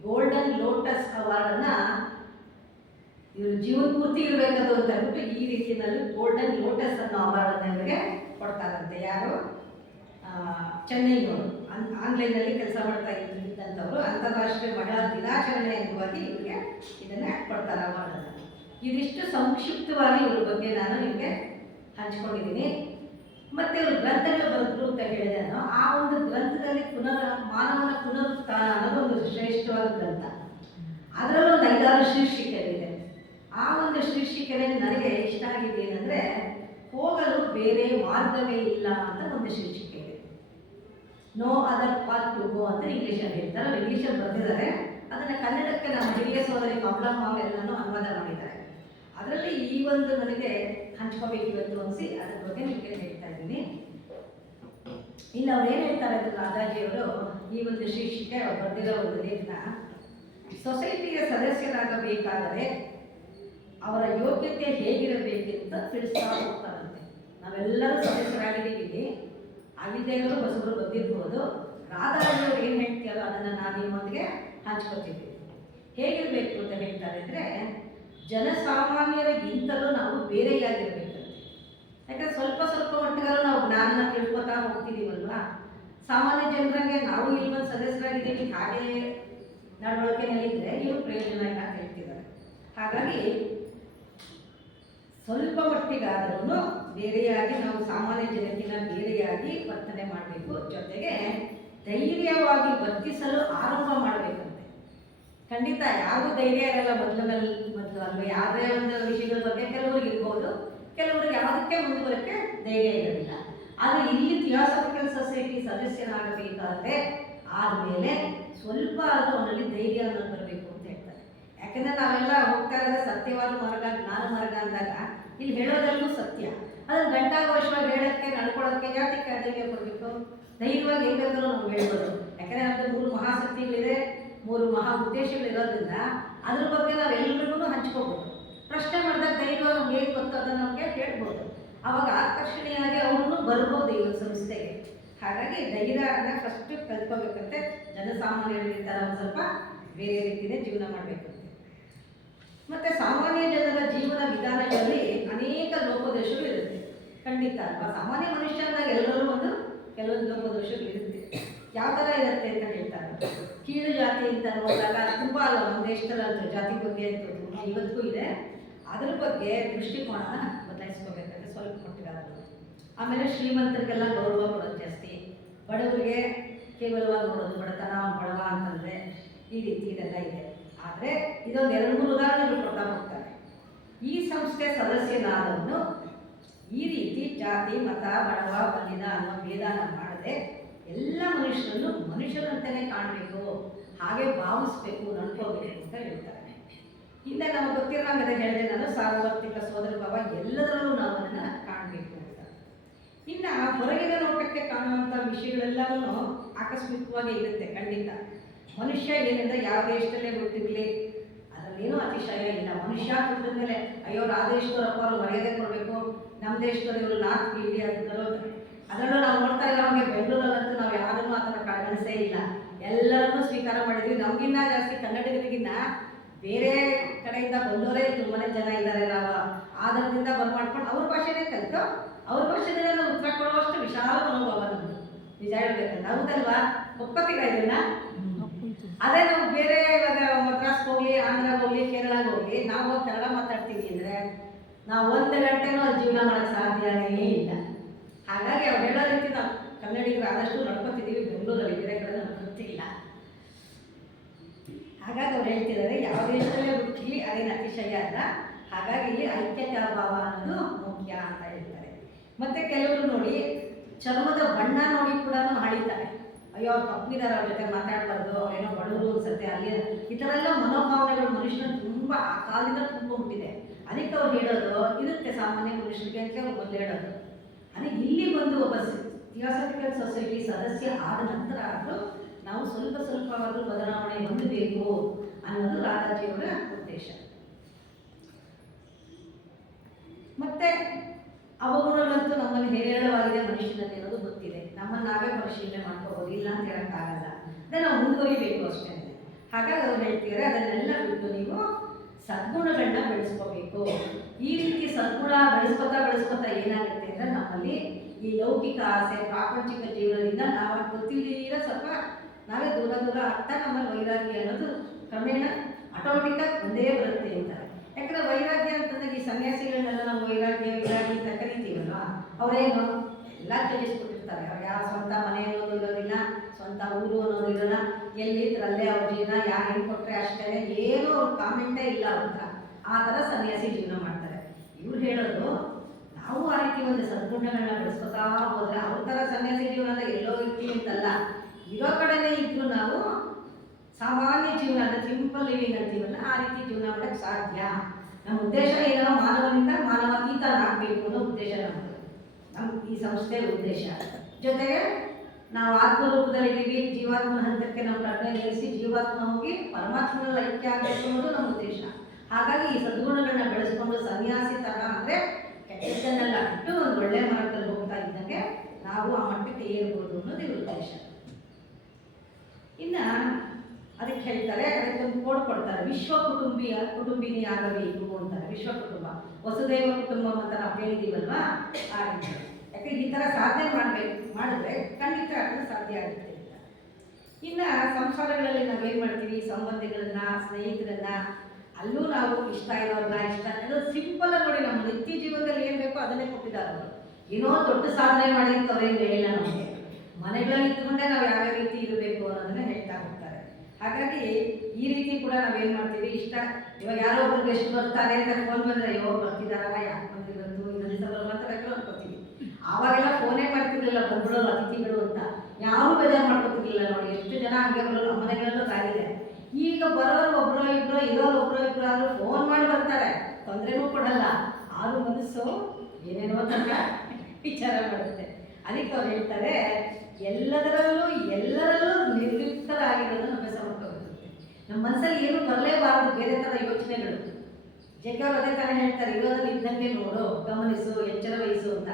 ಗೋಲ್ಡನ್ ಲೋಟಸ್ ಅವಾರ್ಡನ್ನು ಇವರು ಜೀವನ ಪೂರ್ತಿ ಇರಬೇಕದು ಅಂತ ಅಂದ್ಬಿಟ್ಟು ಈ ರೀತಿಯಲ್ಲಿ ಗೋಲ್ಡನ್ ಲೋಟಸ್ ಅನ್ನೋ ಅವಾರ್ಡನ್ನು ಇವರಿಗೆ ಕೊಡ್ತಾರಂತೆ. ಯಾರು? ಚೆನ್ನೈನವರು ಆನ್ಲೈನಲ್ಲಿ ಕೆಲಸ ಮಾಡ್ತಾ ಇದ್ದಂಥವ್ರು ಅಂತಾರಾಷ್ಟ್ರೀಯ ಮಹಿಳಾ ದಿನಾಚರಣೆ ಅಂಗವಾಗಿ ಇವರಿಗೆ ಇದನ್ನು ಕೊಡ್ತಾರೆ, ಅವಾರ್ಡನ್ನು. ಇದಿಷ್ಟು ಸಂಕ್ಷಿಪ್ತವಾಗಿ ಇವ್ರ ಬಗ್ಗೆ ನಾನು ನಿಮಗೆ ಹಂಚ್ಕೊಂಡಿದ್ದೀನಿ. ಮತ್ತು ಇವರು ಗ್ರಂಥಗಳು ಬರೆದ್ರು ಅಂತ ಹೇಳಿದೆ ನಾನು. ಆ ಒಂದು ಗ್ರಂಥದಲ್ಲಿ ಮಾನವನ ಪುನರುತ್ಥಾನ ಅನ್ನೋದು ಒಂದು ಶ್ರೇಷ್ಠವಾದ ಗ್ರಂಥ. ಅದರಲ್ಲೂ ಒಂದು 5-6 ಶೀರ್ಷಿಕೆಗಳಿದೆ. ಆ ಒಂದು ಶೀರ್ಷಿಕೆಯಲ್ಲಿ ನನಗೆ ಇಷ್ಟ ಆಗಿದೆ ಏನಂದರೆ, ಹೋಗಲು ಬೇರೆ ಮಾರ್ಗವೇ ಇಲ್ಲ ಅಂತ ಒಂದು ಶೀರ್ಷಿಕೆ ಇದೆ. No other path to go ಅಂತ ಇಂಗ್ಲೀಷಲ್ಲಿ ಹೇಳ್ತಾರೆ. ಅವ್ರು ಇಂಗ್ಲೀಷಲ್ಲಿ ಬರೆದಿದ್ದಾರೆ. ಅದನ್ನು ಕನ್ನಡಕ್ಕೆ ನಮ್ಮ ಹಿರಿಯ ಸೋದರಿ ಕಮಲಮ್ಮ ಎಲ್ಲನೂ ಅನುವಾದ ಮಾಡಿದ್ದಾರೆ. ಅದರಲ್ಲಿ ಈ ಒಂದು ನನಗೆ ಹಂಚ್ಕೋಬೇಕು ಇವತ್ತು ಅನಿಸಿ ಅದ್ರ ಬಗ್ಗೆ ನಿಮಗೆ ಹೇಳ್ತಾ ಇದ್ದೀನಿ. ಇನ್ನು ಅವ್ರು ಏನು ಹೇಳ್ತಾರೆ ಅಂದರೆ, ರಾಧಾಜಿಯವರು ಈ ಒಂದು ಶೀರ್ಷಿಕೆ ಅವ್ರು ಬರೆದಿರೋ ಒಂದು ಲೇಖನ, ಸೊಸೈಟಿಯ ಸದಸ್ಯರಾಗಬೇಕಾದರೆ ಅವರ ಯೋಗ್ಯತೆ ಹೇಗಿರಬೇಕೆಂತ ತಿಳಿಸ್ತಾ ಹೋಗ್ತಾರಂತೆ. ನಾವೆಲ್ಲರೂ ಸದಸ್ಯರಾಗಿದ್ದೀವಿ, ಆಗಿದ್ದೇ ಇರೋರು ಹೊಸಬರು ಬಂದಿರ್ಬೋದು. ರಾಧಾಜಿಯವರು ಏನು ಹೇಳ್ತೀರೋ ಅದನ್ನು ನಾನು ನಿಮ್ಮೊಂದಿಗೆ ಹಂಚ್ಕೋತೀವಿ. ಹೇಗಿರಬೇಕು ಅಂತ ಹೇಳ್ತಾರೆ ಅಂದರೆ, ಜನಸಾಮಾನ್ಯರಿಗಿಂತಲೂ ನಾವು ಬೇರೆಯಾಗಿರ್ಬೇಕಂತೆ. ಯಾಕಂದರೆ ಸ್ವಲ್ಪ ಮಟ್ಟಿಗಾರು ನಾವು ಜ್ಞಾನನ ತಿಳ್ಕೊತಾ ಹೋಗ್ತಿದ್ದೀವಲ್ವಾ. ಸಾಮಾನ್ಯ ಜನರಿಗೆ ನಾವು ಇಲ್ಲಿ ಒಂದು ಸದಸ್ಯರಾಗಿದ್ದೀವಿ, ಹಾಗೆ ನಡವಳಿಕೆಯಲ್ಲಿದ್ದರೆ ಇವರು ಪ್ರಯೋಜನ ಇಲ್ಲ ಅಂತ ಹೇಳ್ತಿದ್ದಾರೆ. ಹಾಗಾಗಿ ಸ್ವಲ್ಪ ಮಟ್ಟಿಗಾದರೂ ಬೇರೆಯಾಗಿ ನಾವು ಸಾಮಾನ್ಯ ಜನಕ್ಕಿಂತ ಬೇರೆಯಾಗಿ ವರ್ತನೆ ಮಾಡಬೇಕು. ಜೊತೆಗೆ ಧೈರ್ಯವಾಗಿ ವರ್ತಿಸಲು ಆರಂಭ ಮಾಡಬೇಕಂತೆ. ಖಂಡಿತ ಯಾರಿಗೂ ಧೈರ್ಯ ಇರಲ್ಲ ಮೊದಲು ಅಲ್ವ. ಯಾವುದೇ ಒಂದು ವಿಷಯಗಳ ಬಗ್ಗೆ ಕೆಲವ್ರಿಗೆ ಇರ್ಬೋದು, ಕೆಲವ್ರಿಗೆ ಯಾವುದಕ್ಕೆ ಮುಂದುವರಕ್ಕೆ ಧೈರ್ಯ ಇರೋದಿಲ್ಲ. ಆದರೆ ಇಲ್ಲಿ ಥಿಯಾಸಫಿಕಲ್ ಸೊಸೈಟಿ ಸದಸ್ಯನಾಗಬೇಕಾದ್ರೆ ಆದಮೇಲೆ ಸ್ವಲ್ಪ ಆದರೂ ಅವನಲ್ಲಿ ಧೈರ್ಯ ಅನ್ನೋದು ಬರಬೇಕು ಅಂತ ಹೇಳ್ತಾರೆ. ಯಾಕೆಂದರೆ ನಾವೆಲ್ಲ ಹೋಗ್ತಾ ಇರೋದೇ ಸತ್ಯವಾದ ಮಾರ್ಗ, ಜ್ಞಾನ ಮಾರ್ಗ ಅಂದಾಗ ಇಲ್ಲಿ ಹೇಳೋದೆಲ್ಲೂ ಸತ್ಯ. ಅದನ್ನು ಗಂಟಾಘೋಷವಾಗಿ ಹೇಳೋಕ್ಕೆ, ನಡ್ಕೊಳ್ಳೋಕ್ಕೆ ಯಾತಕ್ಕೆ ಧೈರ್ಯ ಕೊಡಬೇಕು? ಧೈರ್ಯವಾಗಿ ಏನು ಬೇಕಾದ್ರೂ ನಾವು ಹೇಳ್ಬೋದು. ಯಾಕೆಂದರೆ ನಮ್ಮದು 3 ಮಹಾಶಕ್ತಿಗಳಿದೆ, 3 ಮಹಾ ಉದ್ದೇಶಗಳಿರೋದ್ರಿಂದ ಅದ್ರ ಬಗ್ಗೆ ನಾವು ಎಲ್ಲರಿಗೂ ಹಂಚ್ಕೋಬೋದು. ಪ್ರಶ್ನೆ ಮಾಡಿದಾಗ ಧೈರ್ಯವಾಗಿ ನಮ್ಗೆ ಹೇಗೆ ಗೊತ್ತೋ ಅದನ್ನು ನಮಗೆ ಹೇಳ್ಬೋದು. ಆವಾಗ ಆಕರ್ಷಣೆಯಾಗಿ ಅವ್ರನ್ನೂ ಬರ್ಬೋದು ಈ ಒಂದು ಸಂಸ್ಥೆಗೆ. ಹಾಗಾಗಿ ಧೈರ್ಯನ ಫಸ್ಟು ಕಲ್ತ್ಕೋಬೇಕಂತೆ. ಜನಸಾಮಾನ್ಯರಿಗಿಂತ ನಾವು ಸ್ವಲ್ಪ ಬೇರೆ ರೀತಿಯೇ ಜೀವನ ಮಾಡಬೇಕಂತೆ. ಮತ್ತು ಸಾಮಾನ್ಯ ಜನರ ಜೀವನ ವಿಧಾನಗಳಲ್ಲಿ ಅನೇಕ ಲೋಪದೋಷಗಳು ಇರುತ್ತೆ. ಖಂಡಿತ ಅಲ್ವಾ? ಸಾಮಾನ್ಯ ಮನುಷ್ಯನಾಗ ಎಲ್ಲರೂ ಕೆಲವೊಂದು ಲೋಪದೋಷಗಳು ಇರುತ್ತೆ. ಯಾವ ಥರ ಇರುತ್ತೆ ಅಂತ ಹೇಳ್ತಾರೆ. ಕೀಳು ಜಾತಿ ಅಂತ ನೋಡಿದಾಗ ತುಂಬ ಅಲ್ಲ, ನಮ್ಮ ದೇಶದಲ್ಲಂತೂ ಜಾತಿ ಬಗ್ಗೆ ಅಂತೂ ಇವತ್ತಿಗೂ ಇದೆ. ಅದ್ರ ಬಗ್ಗೆ ದೃಷ್ಟಿಕೋನ ಬದಲಾಯಿಸ್ಕೋಬೇಕಂದ್ರೆ ಸ್ವಲ್ಪ ಮಟ್ಟಿಗಾದ್ರು ಆಮೇಲೆ ಶ್ರೀಮಂತರಿಗೆಲ್ಲ ಗೌರವ ಕೊಡೋದು ಜಾಸ್ತಿ, ಬಡವರಿಗೆ ಕೇವಲವಾಗಿ ನೋಡೋದು, ಬಡತನ ಬಡವ ಅಂತಂದರೆ ಈ ರೀತಿ ಇದೆಲ್ಲ ಇದೆ. ಆದರೆ ಇದೊಂದು 2-3 ಉದಾಹರಣೆಗಳು ಕೊಡ್ತಾ ಹೋಗ್ತಾರೆ. ಈ ಸಂಸ್ಥೆ ಸದಸ್ಯನಾದವನು ಈ ರೀತಿ ಜಾತಿ ಮತ ಬಡವ ಬಲ್ಲಿದ ಅನ್ನೋ ಭೇದನ ಮಾಡದೆ ಎಲ್ಲ ಮನುಷ್ಯರನ್ನು ಮನುಷ್ಯರಂತಲೇ ಕಾಣಬೇಕು, ಹಾಗೆ ಭಾವಿಸ್ಬೇಕು, ನಡ್ಕೋಬೇಕು ಅಂತ ಹೇಳ್ತಾರೆ. ಹಿಂದೆ ನಮಗೆ ಗೊತ್ತಿರೋಂಗೆ ಹೇಳಿದೆ ನಾನು, ಸಾರ್ವತ್ರಿಕ ಸೋದರ ಭಾವ ಎಲ್ಲದರಲ್ಲೂ ನಾವು ಅದನ್ನು ಕಾಣಬೇಕು ಅಂತ. ಇನ್ನು ಹೊರಗಿನ ನೋಟಕ್ಕೆ ಕಾಣುವಂಥ ವಿಷಯಗಳೆಲ್ಲವೂ ಆಕಸ್ಮಿಕವಾಗಿ ಇರುತ್ತೆ. ಖಂಡಿತ ಮನುಷ್ಯ ಏನಿಂದ ಯಾವ ದೇಶದಲ್ಲೇ ಹುಟ್ಟಿರಲಿ ಅದರಲ್ಲೇನೂ ಅತಿಶಯ ಇಲ್ಲ. ಮನುಷ್ಯ ಹುಟ್ಟಿದ ಮೇಲೆ ಅಯ್ಯೋ ಆ ದೇಶದವರಪ್ಪ ಅವರು ಮರ್ಯಾದೆ ಕೊಡಬೇಕು, ನಮ್ಮ ದೇಶದವರು ಇವರು ನಾರ್ತ್ ಇಂಡಿಯಾದವರು, ಅದರಲ್ಲೂ ನಾವು ನೋಡ್ತಾ ಇರೋಂಗೆ ಬೆಂಗಳೂರಲ್ಲಂತೂ ನಾವು ಯಾರನ್ನೂ ಆ ಥರ ಕಡೆಗಣಿಸೇ ಇಲ್ಲ, ಎಲ್ಲರನ್ನೂ ಸ್ವೀಕಾರ ಮಾಡಿದ್ವಿ. ನಮಗಿನ್ನ ಜಾಸ್ತಿ ಕನ್ನಡಿಗರಿಗಿನ್ನ ಬೇರೆ ಕಡೆಯಿಂದ ಬಂದವರೇ ತುಂಬಾ ಜನ ಇದ್ದಾರೆ. ನಾವು ಆಧಾರದಿಂದ ಬಂದು ಮಾಡ್ಕೊಂಡು ಅವ್ರ ಭಾಷೆನೇ ಕಲಿತು ಅವ್ರ ಭಾಷೆನೇ ನಾವು ಉತ್ತರ ಕೊಡುವಷ್ಟು ವಿಶಾಲ ಮನೋಭಾವ ನಮ್ಮದು. ನಿಜ ಹೇಳ್ಬೇಕಂದ್ರೆ ಹೌದಲ್ವಾ? ಒಪ್ಪತ್ತೀರ ಇದನ್ನ? ಅದೇ ನಾವು ಬೇರೆ ಇವಾಗ ಮದ್ರಾಸ್ಗೆ ಹೋಗಿ, ಆಂಧ್ರಾಗೆ ಹೋಗಿ, ಕೇರಳಗೆ ಹೋಗಿ ನಾವು ಕನ್ನಡ ಮಾತಾಡ್ತೀವಿ ಅಂದರೆ ನಾವು 1 ಗಂಟೆನೂ ಅಲ್ಲಿ ಜೀವನ ಮಾಡೋಕ್ಕೆ ಸಾಧ್ಯನೇ ಇಲ್ಲ. ಹಾಗಾಗಿ ಅವ್ರು ಹೇಳೋ ರೀತಿ ನಾವು ಕನ್ನಡಿಗರು ಆದಷ್ಟು ನಡ್ಕೊತಿದ್ದೀವಿ ಬೆಂಗಳೂರಲ್ಲಿ, ಬೇರೆ ಕಡೆ ನಮ್ಗೆ ಗೊತ್ತಿಲ್ಲ. ಹಾಗಾಗಿ ಅವ್ರು ಹೇಳ್ತಿದ್ದಾರೆ ಯಾವ ದೇಶದಲ್ಲೇ ಹುಡುಕಿ ಅದೇನು ಅತಿಶಯ ಅಲ್ಲ, ಹಾಗಾಗಿ ಇಲ್ಲಿ ಐಕ್ಯತಾ ಭಾವ ಅನ್ನೋದು ಮುಖ್ಯ ಅಂತ ಹೇಳ್ತಾರೆ. ಮತ್ತು ಕೆಲವರು ನೋಡಿ ಚರ್ಮದ ಬಣ್ಣ ನೋಡಿ ಕೂಡ ಹಾಡಿತಾರೆ, ಅಯ್ಯೋ ಅವ್ರು ತಪ್ಪಿದ್ದಾರೆ, ಅವ್ರ ಜೊತೆ ಮಾತಾಡಬಾರ್ದು, ಅವ್ರೇನೋ ಬಡವರು ಅನ್ಸುತ್ತೆ, ಅಲ್ಲಿ ಈ ಥರ ಎಲ್ಲ ಮನೋಭಾವನೆಗಳು ಮನುಷ್ಯನ ತುಂಬ ಆ ಕಾಲದಿಂದ ತುಂಬ ಹುಟ್ಟಿದೆ. ಅದಕ್ಕೆ ಅವ್ರು ಹೇಳೋದು ಇರುತ್ತೆ ಸಾಮಾನ್ಯ ಮನುಷ್ಯರಿಗೆ ಅಂತ ಅವ್ರು ಮೊದಲು ಹೇಳೋದು. ಅದೇ ಇಲ್ಲಿ ಬಂದು ಒಬ್ಬ ಥಿಯಾಸಫಿಕಲ್ ಸೊಸೈಟಿ ಸದಸ್ಯ ಆದ ನಂತರ ಆದರೂ ನಾವು ಸ್ವಲ್ಪವಾದರೂ ಬದಲಾವಣೆ ಹೊಂದಬೇಕು ಅನ್ನೋದು ರಾಧಾಜಿಯವರ ಉದ್ದೇಶ. ಮತ್ತೆ ಅವಗುಣಗಳಂತೂ ನಮ್ಮಲ್ಲಿ ಹೇರಳವಾಗಿದೆ ಮನುಷ್ಯನಲ್ಲಿರೋದು ಗೊತ್ತಿದೆ, ನಮ್ಮನ್ನು ನಾವೇ ಪರಿಶೀಲನೆ ಮಾಡ್ಕೋಬೋದು, ಇಲ್ಲ ಅಂತ ಹೇಳೋಕ್ಕಾಗಲ್ಲ. ಅದೇ ನಾವು ಮುಂದುವರಿಬೇಕು ಅಷ್ಟೇ. ಹಾಗಾಗಿ ಅವ್ರು ಹೇಳ್ತಿದ್ದಾರೆ ಅದನ್ನೆಲ್ಲ ಬಿಟ್ಟು ನೀವು ಸದ್ಗುಣಗಳನ್ನ ಬೆಳೆಸ್ಕೋಬೇಕು. ಈ ರೀತಿ ಸದ್ಗುಣ ಬೆಳೆಸ್ಕೊತಾ ಏನಾಗುತ್ತೆ ಅಂದರೆ ನಮ್ಮಲ್ಲಿ ಈ ಲೌಕಿಕ ಆಸೆ ಪ್ರಾಪಂಚಿಕ ಜೀವನದಿಂದ ನಾವು ಗೊತ್ತಿಲ್ಲದಿರೋ ಸ್ವಲ್ಪ ನಾವೇ ದೂರ ಆಗ್ತಾ ನಮ್ಮಲ್ಲಿ ವೈರಾಗ್ಯ ಅನ್ನೋದು ಕ್ರಮೇಣ ಆಟೋಮೆಟಿಕ್ಕಾಗಿ ಒಂದೇ ಬರುತ್ತೆ ಅಂತಾರೆ. ಯಾಕಂದರೆ ವೈರಾಗ್ಯ ಅಂತಂದಾಗ ಈ ಸನ್ಯಾಸಿಗಳನ್ನೆಲ್ಲ ನಾವು ವೈರಾಗ್ಯ ಅಂತ ಕರಿತೀವಲ್ವ, ಅವರೇನು ಎಲ್ಲ ತ್ಯಜಿಸ್ಬಿಟ್ಟಿರ್ತಾರೆ. ಅವ್ರು ಯಾವ ಸ್ವಂತ ಮನೆ ಅನ್ನೋದು ಇರೋದಿಲ್ಲ, ಸ್ವಂತ ಊರು ಅನ್ನೋದು ಇರೋಲ್ಲ, ಎಲ್ಲಿದ್ರಲ್ಲೇ ಅವ್ರ ಜೀವನ, ಯಾರು ಹೆಣ್ಣು ಕೊಟ್ಟರೆ ಅಷ್ಟೇ, ಏನೂ ಅವ್ರ ಕಾಮೆಂಟೇ ಇಲ್ಲ ಅಂತ ಆ ಥರ ಸನ್ಯಾಸಿ ಜೀವನ ಮಾಡ್ತಾರೆ. ಇವ್ರು ಹೇಳೋದು ನಾವು ಆ ರೀತಿ ಒಂದು ಸದ್ಗುಣಗಳನ್ನ ಬೆಳೆಸ್ಕೊತಾ ಹೋದರೆ ಅವ್ರ ಥರ ಸನ್ಯಾಸಿ ಜೀವನ ಎಲ್ಲೋ ಇರ್ತೀವಿ ಅಂತಲ್ಲ, ಇರೋ ಕಡೆನೇ ಇದ್ದರೂ ನಾವು ಸಾಮಾನ್ಯ ಜೀವನ ಅಂದರೆ ಸಿಂಪಲ್ ಲಿವಿಂಗ್ ಅಂತೀವಲ್ಲ ಆ ರೀತಿ ಜೀವನ ಮಾಡೋಕ್ಕೆ ಸಾಧ್ಯ. ನಮ್ಮ ಉದ್ದೇಶ ಏನೋ ಮಾನವನಿಂದ ಮಾನವಾತೀತನಾಗಬೇಕು ಅನ್ನೋ ಉದ್ದೇಶ ನಮ್ಮ ಈ ಸಂಸ್ಥೆಯ ಉದ್ದೇಶ. ಜೊತೆಗೆ ನಾವು ಆತ್ಮರೂಪದಲ್ಲಿದ್ದೀವಿ, ಜೀವಾತ್ಮನ ಹಂತಕ್ಕೆ ನಮ್ಮ ಪ್ರಜ್ಞೆ ನಿಲ್ಲಿಸಿ ಜೀವಾತ್ಮ ಹೋಗಿ ಪರಮಾತ್ಮನಲ್ಲಿ ಐಕ್ಯ ಆಗಬೇಕು ಅನ್ನೋದು ನಮ್ಮ ಉದ್ದೇಶ. ಹಾಗಾಗಿ ಈ ಸದ್ಗುಣಗಳನ್ನ ಬೆಳೆಸ್ಕೊಂಡು ಸನ್ಯಾಸಿ ಥರ ಅಂದರೆ ಕೆಟ್ಟದ್ದನ್ನೆಲ್ಲ ಬಿಟ್ಟು ಒಂದು ಒಳ್ಳೆಯ ಮಾರ್ಗದಲ್ಲಿ ಹೋಗ್ತಾ ಇದ್ದಂಗೆ ನಾವು ಆ ಮಟ್ಟಕ್ಕೆ ಏರ್ಬೋದು ಅನ್ನೋದು ಇವ್ರ ಉದ್ದೇಶ. ಇನ್ನು ಅದಕ್ಕೆ ಹೇಳ್ತಾರೆ, ಅದಕ್ಕೊಂದು ಕೋಡ್ ಕೊಡ್ತಾರೆ, ವಿಶ್ವ ಕುಟುಂಬಿನಿ ಆಗಬೇಕು ಅಂತಾರೆ. ವಿಶ್ವ ಕುಟುಂಬ ವಸುದೈವ ಕುಟುಂಬ ಅಂತ ನಾವು ಹೇಳಿದ್ದೀವಲ್ವಾ, ಆ ರೀತಿ. ಯಾಕೆ ಈ ಥರ ಸಾಧನೆ ಮಾಡಿದ್ರೆ ಖಂಡಿತ ಅದನ್ನು ಸಾಧ್ಯ ಆಗುತ್ತೆ ಅಂತ. ಇನ್ನು ಸಂಸಾರಗಳಲ್ಲಿ ನಾವೇನು ಮಾಡ್ತೀವಿ, ಸಂಬಂಧಿಗಳನ್ನ ಸ್ನೇಹಿತರನ್ನ ಅಲ್ಲೂ ನಾವು ಇಷ್ಟ ಇರೋರ್ನ ಇಷ್ಟ ಅನ್ನೋದು ಸಿಂಪಲ್ ಆಗಿ ನೋಡಿ, ನಮ್ಮ ನಿತ್ಯ ಜೀವನದಲ್ಲಿ ಏನು ಬೇಕೋ ಅದನ್ನೇ ಕೊಟ್ಟಿದ್ದಾರೆ ಅವರು. ಏನೋ ದೊಡ್ಡ ಸಾಧನೆ ಮಾಡಿ ಅಂತ ಅವ್ರೇನು ಹೇಳಿಲ್ಲ ನಮಗೆ. ಮನೆಗಳಲ್ಲಿ ಇದ್ಕೊಂಡೇ ನಾವು ಯಾವ ರೀತಿ ಇರಬೇಕು ಅನ್ನೋದನ್ನ ಹೇಳ್ತಾ ಹೋಗ್ತಾರೆ. ಹಾಗಾಗಿ ಈ ರೀತಿ ಕೂಡ ನಾವೇನು ಮಾಡ್ತೀವಿ, ಇಷ್ಟ ಇವಾಗ ಯಾರೋ ಒಬ್ರು ಗೆಸ್ಟ್ ಬರ್ತಾರೆ ಅಂತ ಫೋನ್ ಬಂದರೆ ಅಯ್ಯೋ ಬರ್ತಿದಾರಲ್ಲ, ಯಾಕೆ ಬಂದಿರೋದು ಇನ್ನೊಂದು ದಿವಸ ಬರುವಂತ ಅನ್ಕೋತೀವಿ. ಆವಾಗೆಲ್ಲ ಫೋನೇ ಮಾಡ್ತಿರ್ಲಿಲ್ಲ ಬಂದ್ಬಿಡೋರು ಅತಿಥಿಗಳು ಅಂತ, ಯಾರು ಬೇಜಾರು ಮಾಡ್ಕೊತಿರ್ಲಿಲ್ಲ. ನೋಡಿ ಎಷ್ಟು ಜನ ಹಂಗೆ ಬರೋರು ನಮ್ಮ ಮನೆಗಳಲ್ಲೂ ಆಗಿದೆ. ಈಗ ಬರೋರು ಒಬ್ಬರು ಇಬ್ಬರು ಇರೋರು ಒಬ್ಬರು ಇಬ್ಬರು ಆದರೂ ಫೋನ್ ಮಾಡಿ ಬರ್ತಾರೆ, ತೊಂದರೆನೂ ಕೊಡಲ್ಲ, ಆದರೂ ಮನಸ್ಸು ಏನೇನೋ ತನಕ ವಿಚಾರ ಮಾಡುತ್ತೆ. ಅದಕ್ಕೆ ಅವ್ರು ಹೇಳ್ತಾರೆ ಎಲ್ಲದರಲ್ಲೂ ನಿರ್ಲಿಪ್ತರಾಗಿರೋದು ಅಭ್ಯಾಸ ಮಾಡ್ಕೋಬೇಕು. ನಮ್ಮ ಮನಸ್ಸಲ್ಲಿ ಏನು ಬರಲೇಬಾರದು ಬೇರೆ ಥರ ಯೋಚನೆಗಳು. ಜಗ್ಗವ್ರು ಅದೇ ಥರ ಹೇಳ್ತಾರೆ, ಇರೋದ್ರಲ್ಲಿ ಇದ್ದಂಗೆ ನೋಡು, ಗಮನಿಸು, ಎಚ್ಚರ ವಹಿಸು ಅಂತ.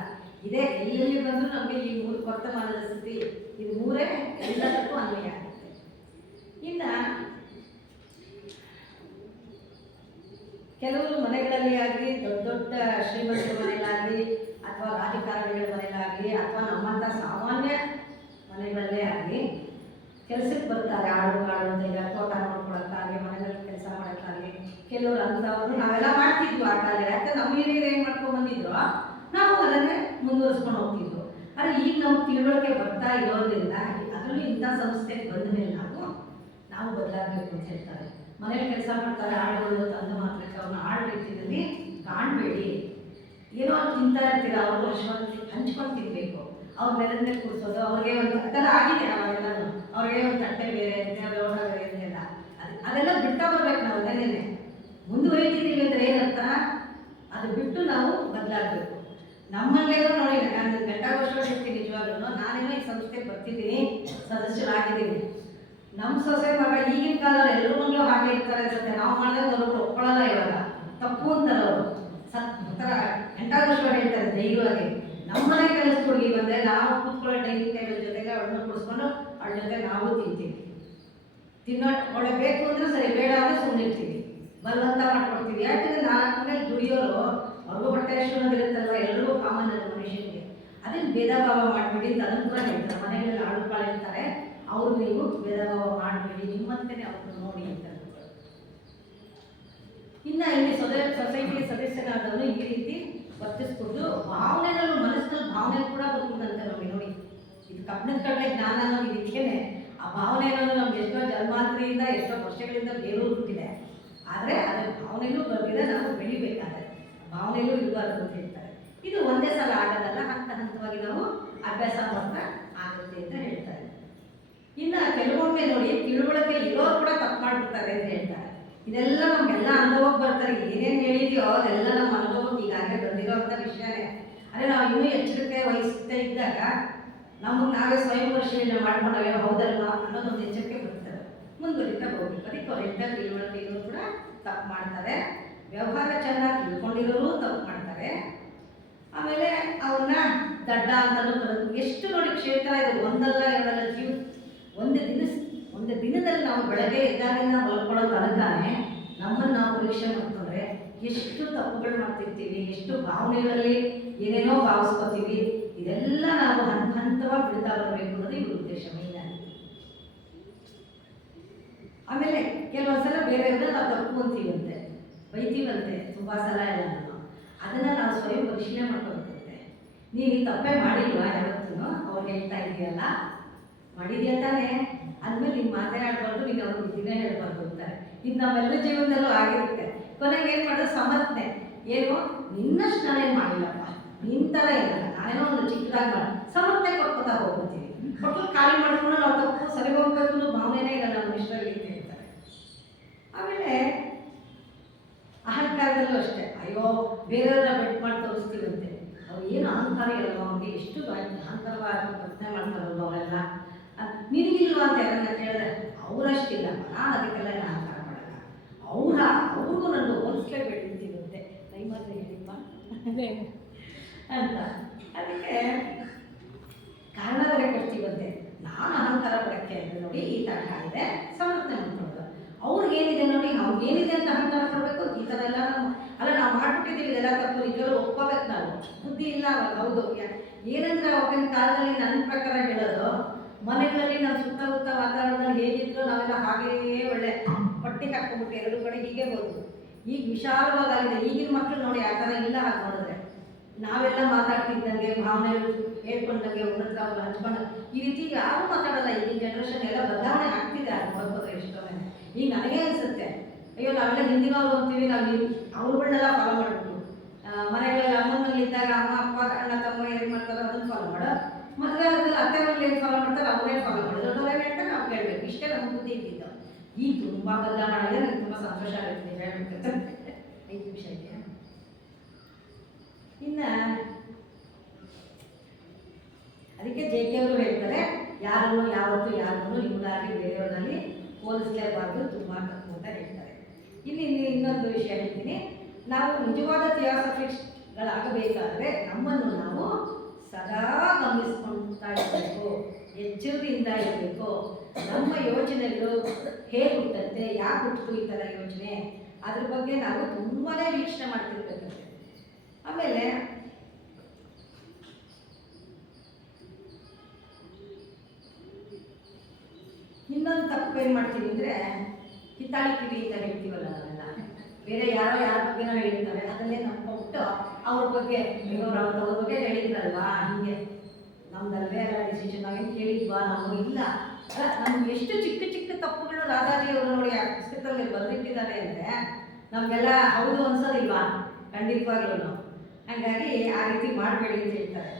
ಇದೇ ಎಲ್ಲೆಲ್ಲಿ ಬಂದರೂ ನಮಗೆ ಈ 3 ವರ್ತಮಾನದ ಸ್ಥಿತಿ, ಇದು 3 ಎಲ್ಲದಕ್ಕೂ ಅನ್ವಯ ಆಗುತ್ತೆ. ಇನ್ನು ಕೆಲವರು ಮನೆಗಳಲ್ಲಿ ಆಗಲಿ, ದೊಡ್ಡ ಶ್ರೀಮಂತರ ಮನೆಯಲ್ಲಾಗಲಿ, ಅಥವಾ ರಾಜಕಾರಣಿಗಳ ಮನೆಯಲ್ಲಾಗಲಿ, ಅಥವಾ ನಮ್ಮಂಥ ಸಾಮಾನ್ಯ ಮನೆಗಳಲ್ಲೇ ಆಗಲಿ ಕೆಲಸಕ್ಕೆ ಬರ್ತಾರೆ. ಆಡು ಕಾಡು ಅಂತ ಈಗ ತೋಟ ನೋಡ್ಕೊಳಕ್ಕಾಗಲಿ, ಮನೆಗಳಲ್ಲಿ ಕೆಲಸ ಮಾಡೋಕ್ಕಾಗಲಿ ಕೆಲವರು ಅಂಥವ್ರು ನಾವೆಲ್ಲ ಮಾಡ್ತಿದ್ವಿ ಆ ಕಾಲ. ಯಾಕಂದ್ರೆ ನಮ್ಮ ಹಿರಿಯರು ಏನು ಮಾಡ್ಕೊಂಡು ಬಂದಿದ್ರು, ನಾವು ಅದನ್ನೇ ಮುಂದುವರಿಸ್ಕೊಂಡು ಹೋಗ್ತಿದ್ರು. ಆದರೆ ಈಗ ನಮ್ಗೆ ತಿಳುವಳಿಕೆ ಬರ್ತಾ ಇರೋದ್ರಿಂದ ಅದರಲ್ಲೂ ಇಂಥ ಸಂಸ್ಥೆಗೆ ಬಂದ ಮೇಲೆ ನಾವು ಬದಲಾಗಬೇಕು ಅಂತ ಹೇಳ್ತಾರೆ. ಮನೇಲಿ ಕೆಲಸ ಮಾಡ್ತಾರೆ ಆಳುಗಳು ತಂದು ಮಾತ್ರಕ್ಕೆ ಅವ್ರನ್ನ ಆಳು ರೀತಿಯಲ್ಲಿ ಕಾಣಬೇಡಿ. ಏನೋ ತಿಂತಾ ಇರ್ತೀರ, ಅವರು ಹಂಚ್ಕೊಂಡು ತಿನ್ನಬೇಕು. ಅವ್ರ ನೆಲದ ಮೇಲೆ ಕೂರಿಸೋದು, ಅವ್ರಿಗೆ ಒಂದು ಅದೆಲ್ಲ ಆಗಿದೆ. ಅವಾಗೆಲ್ಲನೂ ಅವ್ರಿಗೆ ಒಂದು ತಟ್ಟೆ ಬೇರೆ ಅಂತೆ, ಲೋಟ ಬೇರೆ ಅಂತೆಲ್ಲ ಅದೆಲ್ಲ ಬಿಡ್ತಾ ಬರ್ಬೇಕು. ನಾವು ಅದನ್ನೇ ಮುಂದುವರಿತಿದ್ದೀವಿ ಅಂದರೆ ಏನಂತ ಅದು ಬಿಟ್ಟು ನಾವು ಬದಲಾಗಬೇಕು. ನಮ್ಮಲ್ಲೇನೋ ನೋಡಿ, ನಾನು ಗಂಟಾಘೋಷ ಹೇಳ್ತೀನಿ ನಿಜವಾಗ್ಲೂ. ನಾನೇನೋ ಈ ಸಂಸ್ಥೆಗೆ ಬರ್ತಿದ್ದೀನಿ, ಸದಸ್ಯರಾಗಿದ್ದೀನಿ. ನಮ್ಮ ಸೊಸೆ ಮಗ ಈಗಿನ ಕಾಲದಲ್ಲಿ ಎಲ್ಲರೂ ಮಕ್ಕಳು ಹಾಗೆ ಇರ್ತಾರೆ ಅನ್ಸುತ್ತೆ. ನಾವು ಮಾಡಿದಾಗ ಅವರು ಒಪ್ಕೊಳ್ಳಲ್ಲ, ಇವಾಗ ತಪ್ಪು ಅಂತಾರೆ ಅವರು. ಒಂಥರ ಗಂಟಾಘೋಷ ಹೇಳ್ತಾರೆ ಧೈರ್ಯವಾಗಿ. ನಮ್ಮನೆ ಕೆಲಸ ಹುಡುಗಿ ಬಂದರೆ ನಾವು ಕೂತ್ಕೊಳ್ಳೋ ಡೈನಿಂಗ್ ಟೇಬಲ್ ಜೊತೆಗೆ ಅವಳನ್ನ ಕುಡಿಸ್ಕೊಂಡು ಅವಳ ಜೊತೆ ನಾವು ತಿಂತೀವಿ. ತಿನ್ನೋ ಒಳ್ಳೆ ಬೇಕು ಅಂದರೆ ಸರಿ, ಬೇಡ ಅಂದರೆ ಸುಮ್ಮನಿರ್ತೀವಿ, ಬಲವಂತ ಮಾಡ್ಕೊಡ್ತೀವಿ. ಯಾಕಂದರೆ 4 ಮನೇಲಿ ದುಡಿಯೋರು ಅವ್ರಿಗೂ ಹೊಟ್ಟೆ ಅಷ್ಟೊಂದಿರುತ್ತಲ್ವ, ಎಲ್ಲರಿಗೂ ಕಾಮನ್ ಅದು ಮನುಷ್ಯನಿಗೆ. ಅದನ್ನು ಭೇದ ಭಾವ ಮಾಡಿಬಿಡಿ ಅಂತ ಅದನ್ನು ಕೂಡ ಹೇಳ್ತಾರೆ. ಮನೆಗಳಲ್ಲಿ ಆಳುಗಳು ಇರ್ತಾರೆ, ಅವರು ನೀವು ಭೇದ ಭಾವ ಮಾಡಬೇಡಿ, ನಿಮ್ಮಂತೆಯೇ ಅವ್ರನ್ನ ನೋಡಿ ಅಂತ. ಇನ್ನು ಇಲ್ಲಿ ಸೊಸೈಟಿ ಸದಸ್ಯರಾದವರು ಈ ರೀತಿ ವರ್ತಿಸ್ಕೊಂಡು ಭಾವನೆಗಳು, ಮನಸ್ಸಿನಲ್ಲಿ ಭಾವನೆ ಕೂಡ ಬರ್ತದಂತೆ ನಮಗೆ. ನೋಡಿ, ಇದು ಕಬ್ಬಣದ ಕಡೆ ಜ್ಞಾನ ಅನ್ನೋದು ಇದಕ್ಕೇನೆ. ಆ ಭಾವನೆ ಅನ್ನೋದು ನಮ್ಗೆ ಎಷ್ಟೋ ಜನ್ಮಾಂತರಿಯಿಂದ ಎಷ್ಟೋ ವರ್ಷಗಳಿಂದ ಬೇರೂರುತ್ತಿದೆ. ಆದರೆ ಅದರ ಭಾವನೆಯೂ ಬಂದಿದೆ, ನಾವು ಬೆಳಿಬೇಕಾದ್ರೆ ಭಾವನೆಯೂ ಇರಬಾರ್ದು ಅಂತ ಹೇಳ್ತಾರೆ. ಇದು ಒಂದೇ ಸಲ ಆಗೋದಲ್ಲ, ಹಂತ ಹಂತವಾಗಿ ನಾವು ಅಭ್ಯಾಸ ಮಾಡ್ತಾ ಆಗುತ್ತೆ ಅಂತ ಹೇಳ್ತಾರೆ. ಇನ್ನು ಕೆಲವೊಮ್ಮೆ ನೋಡಿ, ತಿಳುವಳಿಕೆ ಇರೋರು ಕೂಡ ತಪ್ಪು ಮಾಡಿಬಿಡ್ತಾರೆ ಅಂತ ಹೇಳ್ತಾರೆ. ಇದೆಲ್ಲ ನಮಗೆಲ್ಲ ಅನುಭವಕ್ಕೆ ಬರ್ತಾರೆ. ಏನೇನು ಹೇಳಿದೆಯೋ ಅದೆಲ್ಲ ನಮ್ಮ ಅನುಭವಕ್ಕೆ ಈಗಾಗಲೇ ಬಂದಿರೋವಂಥ ವಿಷಯನೇ. ಅಂದರೆ ನಾವು ಇನ್ನೂ ಎಚ್ಚರಿಕೆ ವಹಿಸ್ತಾ ಇದ್ದಾಗ ನಮಗೆ ನಾವೇ ಸ್ವಯಂ ಪರಿಶೀಲನೆ ಮಾಡ್ಕೊಂಡಾಗ ಹೌದಲ್ವಾ ಅನ್ನೋದೊಂದು ಎಚ್ಚರಿಕೆ ಬರ್ತದೆ. ಮುಂದುವರಿತಾ ಹೋಗ್ಬೇಕು. ಅದಕ್ಕೆ ಅವ್ರು ಎಂಥ ತಿಳುವಳಿಕೆ ಇರೋರು ಕೂಡ ತಪ್ಪು ಮಾಡ್ತಾರೆ. ವ್ಯವಹಾರ ಚೆನ್ನಾಗಿ ತಿಳ್ಕೊಂಡಿರೋರು ತಪ್ಪು ಮಾಡ್ತಾರೆ. ಆಮೇಲೆ ಅವನ್ನ ದಡ್ಡ ಅಂತಲೂ ಕರೆದು ಎಷ್ಟು ನೋಡಿ ಕ್ಷೇತ್ರ ಇದು ಒಂದಲ್ಲ ಎರಡಲ್ಲ ಒಂದು ದಿನದಲ್ಲಿ ನಾವು ಬೆಳಗ್ಗೆ ಎದ್ದಾಗಿಂದ ಮಲ್ಕೊಳ್ಳೋ ತನಕನೇ ನಮ್ಮನ್ನು ನಾವು ಪರೀಕ್ಷೆ ಮಾಡ್ಕೊಂಡ್ರೆ ಎಷ್ಟು ತಪ್ಪುಗಳು ಮಾಡ್ತಿರ್ತೀವಿ, ಎಷ್ಟು ಭಾವನೆಗಳಲ್ಲಿ ಏನೇನೋ ಭಾವಿಸ್ಕೊತೀವಿ. ಇದೆಲ್ಲ ನಾವು ಹಂತ ಹಂತವಾಗಿ ಬಿಡ್ತಾ ಬರಬೇಕು ಅನ್ನೋದು ಇವ್ರ ಉದ್ದೇಶ ಮೇಯ್ನಾಗಿ. ಆಮೇಲೆ ಕೆಲವೊಂದ್ಸಲ ಬೇರೆಯವ್ರನ್ನ ನಾವು ತಪ್ಪು ಅಂತೀವಂತೆ, ಬೈತೀವಂತೆ ತುಂಬ ಸಲ ಎಲ್ಲ. ಅದನ್ನು ನಾವು ಸ್ವಯಂ ಪರಿಶೀಲನೆ ಮಾಡ್ಕೊಬೇಕಂತೆ. ನೀವು ಈ ತಪ್ಪೇ ಮಾಡಿಲ್ವಾ ಯಾವತ್ತೂ, ಅವ್ರು ಹೇಳ್ತಾ ಇದೆಯಲ್ಲ ಮಾಡಿದ್ಯಾ ತಾನೇ ಅಂದಮೇಲೆ ನೀವು ಮಾತಾಡಬಾರ್ದು, ನೀನು ಅವ್ರು ಬುದ್ಧಿನೇ ಹೇಳ್ಬಾರ್ದು ಅಂತಾರೆ. ಇದು ನಾವೆಲ್ಲ ಜೀವನದಲ್ಲೂ ಆಗಿರುತ್ತೆ. ಕೊನೆಗೆ ಏನು ಮಾಡೋದು, ಸಮರ್ಥನೆ. ಏನು ನಿನ್ನಷ್ಟು ನಾನೇನು ಮಾಡಿಲ್ಲಪ್ಪ, ನಿನ್ನ ಥರ ಇಲ್ಲ, ನಾನೇನೋ ಒಂದು ಚಿಕ್ಕದಾಗಿ ಮಾಡಿ ಸಮರ್ಥನೆ ಕೊಟ್ಕೋತಾ ಹೋಗ್ತೀವಿ. ಕೊಟ್ಟು ಖಾಲಿ ಮಾಡ್ಕೊಂಡು ನಾವು ತಪ್ಪು ಸರಿ ಹೋಗ್ಬೇಕು ಭಾವನೆನೇ ಇಲ್ಲ ನಮ್ಮ ಮನುಷ್ಯರಲ್ಲಿ ಅಂತ ಹೇಳ್ತಾರೆ. ಆಮೇಲೆ ಅಹಂಕಾರದಲ್ಲೂ ಅಷ್ಟೇ. ಅಯ್ಯೋ ಬೇರೆಯವ್ರನ್ನ ಬೆಟ್ ಮಾಡಿ ತೋರಿಸ್ತೀವಂತೆ. ಅವ್ರು ಏನು ಅಹಂಕಾರ ಇರಲ್ಲ, ಅವ್ರಿಗೆ ಎಷ್ಟು ಅಹಂಕಾರವಾಗಿ ಪ್ರಶ್ನೆ ಮಾಡ್ತಾರಲ್ವ ಅವರೆಲ್ಲ. ನಿನಗಿಲ್ವಾ ಅಂತ ಯಾರನ್ನ ಕೇಳಿದ್ರೆ ಅವರಷ್ಟಿಲ್ಲ, ನಾನು ಅದಕ್ಕೆಲ್ಲ ಅಹಂಕಾರ ಮಾಡಲ್ಲ, ಅವ್ರಿಗೂ ನನ್ನ ಹೋಲಿಸ್ಲೇಬೇಡಿ ಅಂತಿರುತ್ತೆ. ದಯಮಾಡಿ ಹೇಳಿಪ್ಪ ಅಂತ. ಅದಕ್ಕೆ ಕಾರಣ ಬೇರೆ ಕೊಡ್ತೀವಂತೆ. ನಾನು ಅಹಂಕಾರ ಪಡಕ್ಕೆ ಅಂತ ನೋಡಿ ಈ ತರಹ ಇದೆ, ಸಮರ್ಥನೆ ಮಾಡ್ಕೊಳ್ಳೋದು. ಅವ್ರಿಗೇನಿದೆ ನೋಡಿ, ಅವ್ರಿಗೇನಿದೆ ಅಂತ ಅಹಂಕಾರ ಪಡಬೇಕು. ಈ ಥರ ಎಲ್ಲ ನಾವು ಮಾಡ್ಬಿಟ್ಟಿದ್ದೀವಿ, ಇದೆಲ್ಲ ತಪ್ಪು, ನಿಜವಾಗ್ಲೂ ಒಪ್ಕೋಬೇಕು. ನಾವು ಬುದ್ಧಿ ಇಲ್ಲ ಅವಾಗ. ಹೌದು, ಏನಂದ್ರೆ ಅವಾಗಿನ ಕಾಲದಲ್ಲಿ ನನ್ನ ಪ್ರಕಾರ ಹೇಳೋದು, ಮನೆಗಳಲ್ಲಿ ನಾವು ಸುತ್ತಮುತ್ತ ವಾತಾವರಣದಲ್ಲಿ ಹೇಗಿದ್ರು ನಾವೆಲ್ಲ ಹಾಗೆಯೇ ಒಳ್ಳೆ ಪಟ್ಟಿ ಹಾಕ್ಕೊಂಡ್ಬಿಟ್ಟು ಎರಡು ಕಡೆ ಹೀಗೆ ಹೋದ್ವು. ಈಗ ವಿಶಾಲವಾಗಿದೆ. ಈಗಿನ ಮಕ್ಕಳು ನೋಡಿ ಆ ಥರ ಇಲ್ಲ. ಹಾಗೆ ನೋಡಿದ್ರೆ ನಾವೆಲ್ಲ ಮಾತಾಡ್ತಿದ್ದಂಗೆ, ಭಾವನೆಗಳು ಹೇಳ್ಕೊಂಡಂಗೆ, ಒಬ್ಬರ ಹತ್ರ ಅವ್ರು ಹಂಚ್ಕೊಂಡು ಈ ರೀತಿ ಯಾರೂ ಮಾತಾಡಲ್ಲ. ಈಗಿನ ಜನ್ರೇಷನ್ ಎಲ್ಲ ಬದಲಾವಣೆ ಆಗ್ತಿದೆ. ಅದು ನೋಡ್ಬೋದ್ರೆ ಎಷ್ಟೋ ಈಗ ನನಗೇ ಅನಿಸುತ್ತೆ, ಅಯ್ಯೋ ನಾವೆಲ್ಲ ಹಿಂದಿನವ್ರು ಅಂತೀವಿ, ನಾವು ಅವ್ರುಗಳನ್ನೆಲ್ಲ ಫಾಲೋ ಮಾಡಿಬಿಟ್ಟು ಮನೆಗಳಲ್ಲಿ ಅಮ್ಮನಲ್ಲಿ ಇದ್ದಾಗ ಅಮ್ಮ ಅಪ್ಪ ಅಣ್ಣ ತಮ್ಮ ಏನು ಮಾಡ್ತಾರೋ ಅದನ್ನು ಫಾಲೋ ಮಾಡೋ, ಮದುವೆ ಆದ್ಮೇಲೆ ಅತ್ತೆ ಮನೇಲಿ ಏನು ಫಾಲೋ ಮಾಡ್ತಾರೆ ಅವರೇ ಫಾಲೋ ಮಾಡೋದು. ದೊಡ್ಡವರೇ ಹೇಳ್ತಾರೆ ನಾವು ಕೇಳಬೇಕು. ಇಷ್ಟೇ ನಮ್ಮ ಬುದ್ಧಿ ಇದ್ದಿದ್ದು. ಈಗ ತುಂಬ ಬದಲಾವಣೆ ಆಗಿದೆ. ನನಗೆ ತುಂಬ ಸಂತೋಷ ಆಗುತ್ತೆ ಹೇಳ್ಬೇಕಂತ. 5 ನಿಮಿಷ ಇದೆಯಾ? ಇನ್ನು ಅದಕ್ಕೆ ಜೆ ಕೆ ಅವರು ಹೇಳ್ತಾರೆ, ಯಾರನ್ನು ಯಾವತ್ತೂ ಯಾರನ್ನು ನಿಮ್ಮದಾಗಿ ಬೇರೆಯವರಲ್ಲಿ ಹೋಲಿಸಲೇಬಾರ್ದು, ತುಂಬ ತಪ್ಪು ಅಂತ ಹೇಳ್ತಾರೆ. ಇಲ್ಲಿ ಇನ್ನೊಂದು ವಿಷಯ ಹೇಳ್ತೀನಿ. ನಾವು ನಿಜವಾದ ಥಿಯಾಸಫಿಸ್ಟ್ಗಳಾಗಬೇಕಾದ್ರೆ ನಮ್ಮನ್ನು ನಾವು ಸದಾ ಗಮನಿಸ್ಕೊಳ್ತಾ ಇರಬೇಕು, ಎಚ್ಚರಿಕೆಯಿಂದ ಇರಬೇಕು. ನಮ್ಮ ಯೋಚನೆಗಳು ಹೇಗೆ ಹುಟ್ಟುತ್ತೆ, ಯಾಕೆ ಹುಟ್ಟಿತು ಈ ಥರ ಯೋಚನೆ, ಅದ್ರ ಬಗ್ಗೆ ನಾವು ತುಂಬಾ ವೀಕ್ಷಣೆ ಮಾಡ್ತಿರ್ಬೇಕಂತೆ. ಆಮೇಲೆ ಇನ್ನೊಂದು ತಪ್ಪು ಏನು ಮಾಡ್ತೀವಿ ಅಂದರೆ, ಕಿತ್ತಾಳಿ ಕಿವಿ ಅಂತ ಹೇಳ್ತೀವಲ್ಲ ನಾವೆಲ್ಲ, ಬೇರೆ ಯಾರ ಬಗ್ಗೆನೋ ಹೇಳ್ತಾರೆ, ಅದನ್ನೇ ನಂಬ್ಕೊಂಡ್ಬಿಟ್ಟು ಅವ್ರ ಬಗ್ಗೆ ಅವ್ರ ಬಗ್ಗೆ ಹೇಳಿದ್ರಲ್ವಾ, ಹಿಂಗೆ ನಮ್ದಲ್ವೇ ಅಲ್ಲ ಡಿಸಿಷನ್ ನಾವೇನು ಕೇಳಿದ್ವಾ, ನಾವು ಇಲ್ಲ. ನಮ್ಗೆ ಎಷ್ಟು ಚಿಕ್ಕ ಚಿಕ್ಕ ತಪ್ಪುಗಳು ರಾಧಾಜಿ ಅವರು ನೋಡಿ ಆ ಪುಸ್ತಕದಲ್ಲಿ ಬರೆದಿಟ್ಟಿದ್ದಾರೆ ಅಂದರೆ ನಮಗೆಲ್ಲ ಹೌದು ಅನ್ಸೋದಿಲ್ವಾ? ಖಂಡಿತವಾಗ್ಲೂ. ಹಾಗಾಗಿ ಆ ರೀತಿ ಮಾಡಬೇಡಿ ಅಂತ ಹೇಳ್ತಾರೆ.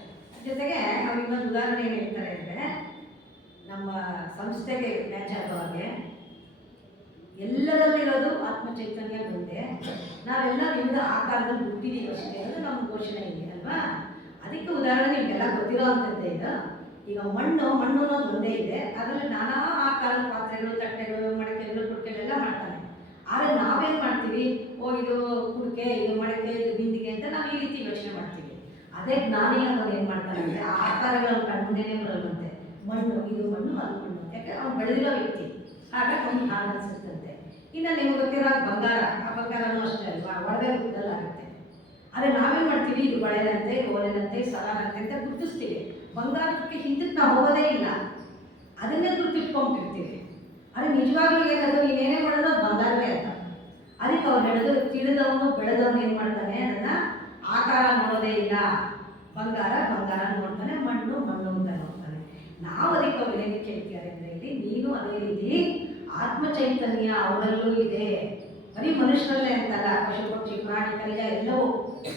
ಜೊತೆಗೆ ಅವ್ರು ಇನ್ನೊಂದು ಉದಾಹರಣೆ ಏನು ಹೇಳ್ತಾರೆ ಅಂದರೆ, ನಮ್ಮ ಸಂಸ್ಥೆಗೆ ನ್ಯಾಚಾರವಾಗಿ ಎಲ್ಲರಲ್ಲಿರೋದು ಆತ್ಮ ಚೈತನ್ಯ ಒಂದೇ, ನಾವೆಲ್ಲ ವಿವಿಧ ಆಕಾರದಲ್ಲಿ ಹುಟ್ಟಿದೀವಿ ಅಷ್ಟೇ ಅದು ನಮ್ಮ ಘೋಷಣೆ ಇದೆ ಅಲ್ವಾ. ಅದಕ್ಕೆ ಉದಾಹರಣೆ ನಿಮಗೆಲ್ಲ ಗೊತ್ತಿರೋ ಅಂಥದ್ದೇ ಇದು. ಈಗ ಮಣ್ಣು ಅನ್ನೋದು ಒಂದೇ ಇದೆ, ಅದರಲ್ಲಿ ನಾನಾ ಆಕಾರದ ಪಾತ್ರೆಗಳು, ತಟ್ಟೆಗಳು, ಮಡಿಕೆಗಳು, ಕುಡಿಕೆಗಳೆಲ್ಲ ಮಾಡ್ತಾನೆ. ಆದರೆ ನಾವೇನು ಮಾಡ್ತೀವಿ, ಓ ಇದು ಕುಡಿಕೆ, ಇದು ಮಡಿಕೆ, ಇದು ಬಿಂದಿಗೆ ಅಂತ ನಾವು ಈ ರೀತಿ ಯೋಚನೆ ಮಾಡ್ತೀವಿ. ಅದೇ ಜ್ಞಾನಿ ಅನ್ನೋದು ಏನು ಮಾಡ್ತಾನೆ ಅಂದರೆ ಆ ಆಕಾರಗಳನ್ನು ಕಣ್ಮುಂದೆನೇ ಬರಲ್ಲಂತೆ. ಮಣ್ಣು ಇದು ಮಣ್ಣು, ಅದು ಮಣ್ಣು, ಯಾಕೆ ಅವ್ನು ಬೆಳೆದಿರೋ ವ್ಯಕ್ತಿ, ಹಾಗಾಗಿ ಅವ್ನು ಹಾಗೆ ಅನಿಸುತ್ತಂತೆ. ಇನ್ನು ನಿಮ್ಗೆ ಗೊತ್ತಿರೋ ಬಂಗಾರ, ಆ ಬಂಗಾರನೂ ಅಷ್ಟೇ ಅಲ್ವಾ, ಒಳಗೆ ಗುದ್ದಲಾಗುತ್ತೆ. ಆದರೆ ನಾವೇನು ಮಾಡ್ತೀವಿ, ಇದು ಬಳೆದಂತೆ, ಓಲೆನಂತೆ, ಸರಾರಂತೆ ಅಂತ ಗುರುತಿಸ್ತೀವಿ. ಬಂಗಾರಕ್ಕೆ ಹಿಂದಕ್ಕೆ ನಾವು ಹೋಗೋದೇ ಇಲ್ಲ, ಅದನ್ನೇ ಗುರುತಿಟ್ಕೊಂಡ್ಬಿಟ್ಟಿರ್ತೀವಿ. ಆದರೆ ನಿಜವಾಗ್ಲೂ ಏನದು, ನೀನೇನೇ ಮಾಡೋದು ಅದು ಬಂಗಾರವೇ ಅಂತ. ಅದಕ್ಕೆ ಅವ್ರು ಹೇಳೋದು, ತಿಳಿದವನು ಬೆಳೆದವನು ಏನು ಮಾಡ್ತಾನೆ, ಅದನ್ನು ಆಕಾರ ನೋಡೋದೇ ಇಲ್ಲ. ಬಂಗಾರ ನೋಡ್ತಾನೆ, ಮಣ್ಣು ಅಂತ ನೋಡ್ತಾನೆ. ನಾವು ಅದಕ್ಕೆ ಅವ್ರು ಏನು ಕೇಳ್ತಾರೆ ಅಂದರೆ, ಇಲ್ಲಿ ನೀನು ಅದೇ ರೀತಿ ಆತ್ಮ ಚೈತನ್ಯ ಅವರಲ್ಲೂ ಇದೆ. ಬರೀ ಮನುಷ್ಯರಲ್ಲೇ ಅಂತಲ್ಲ, ಪಶು ಪಕ್ಷಿ ಪ್ರಾಣಿ ಖನಿಜ ಎಲ್ಲವೂ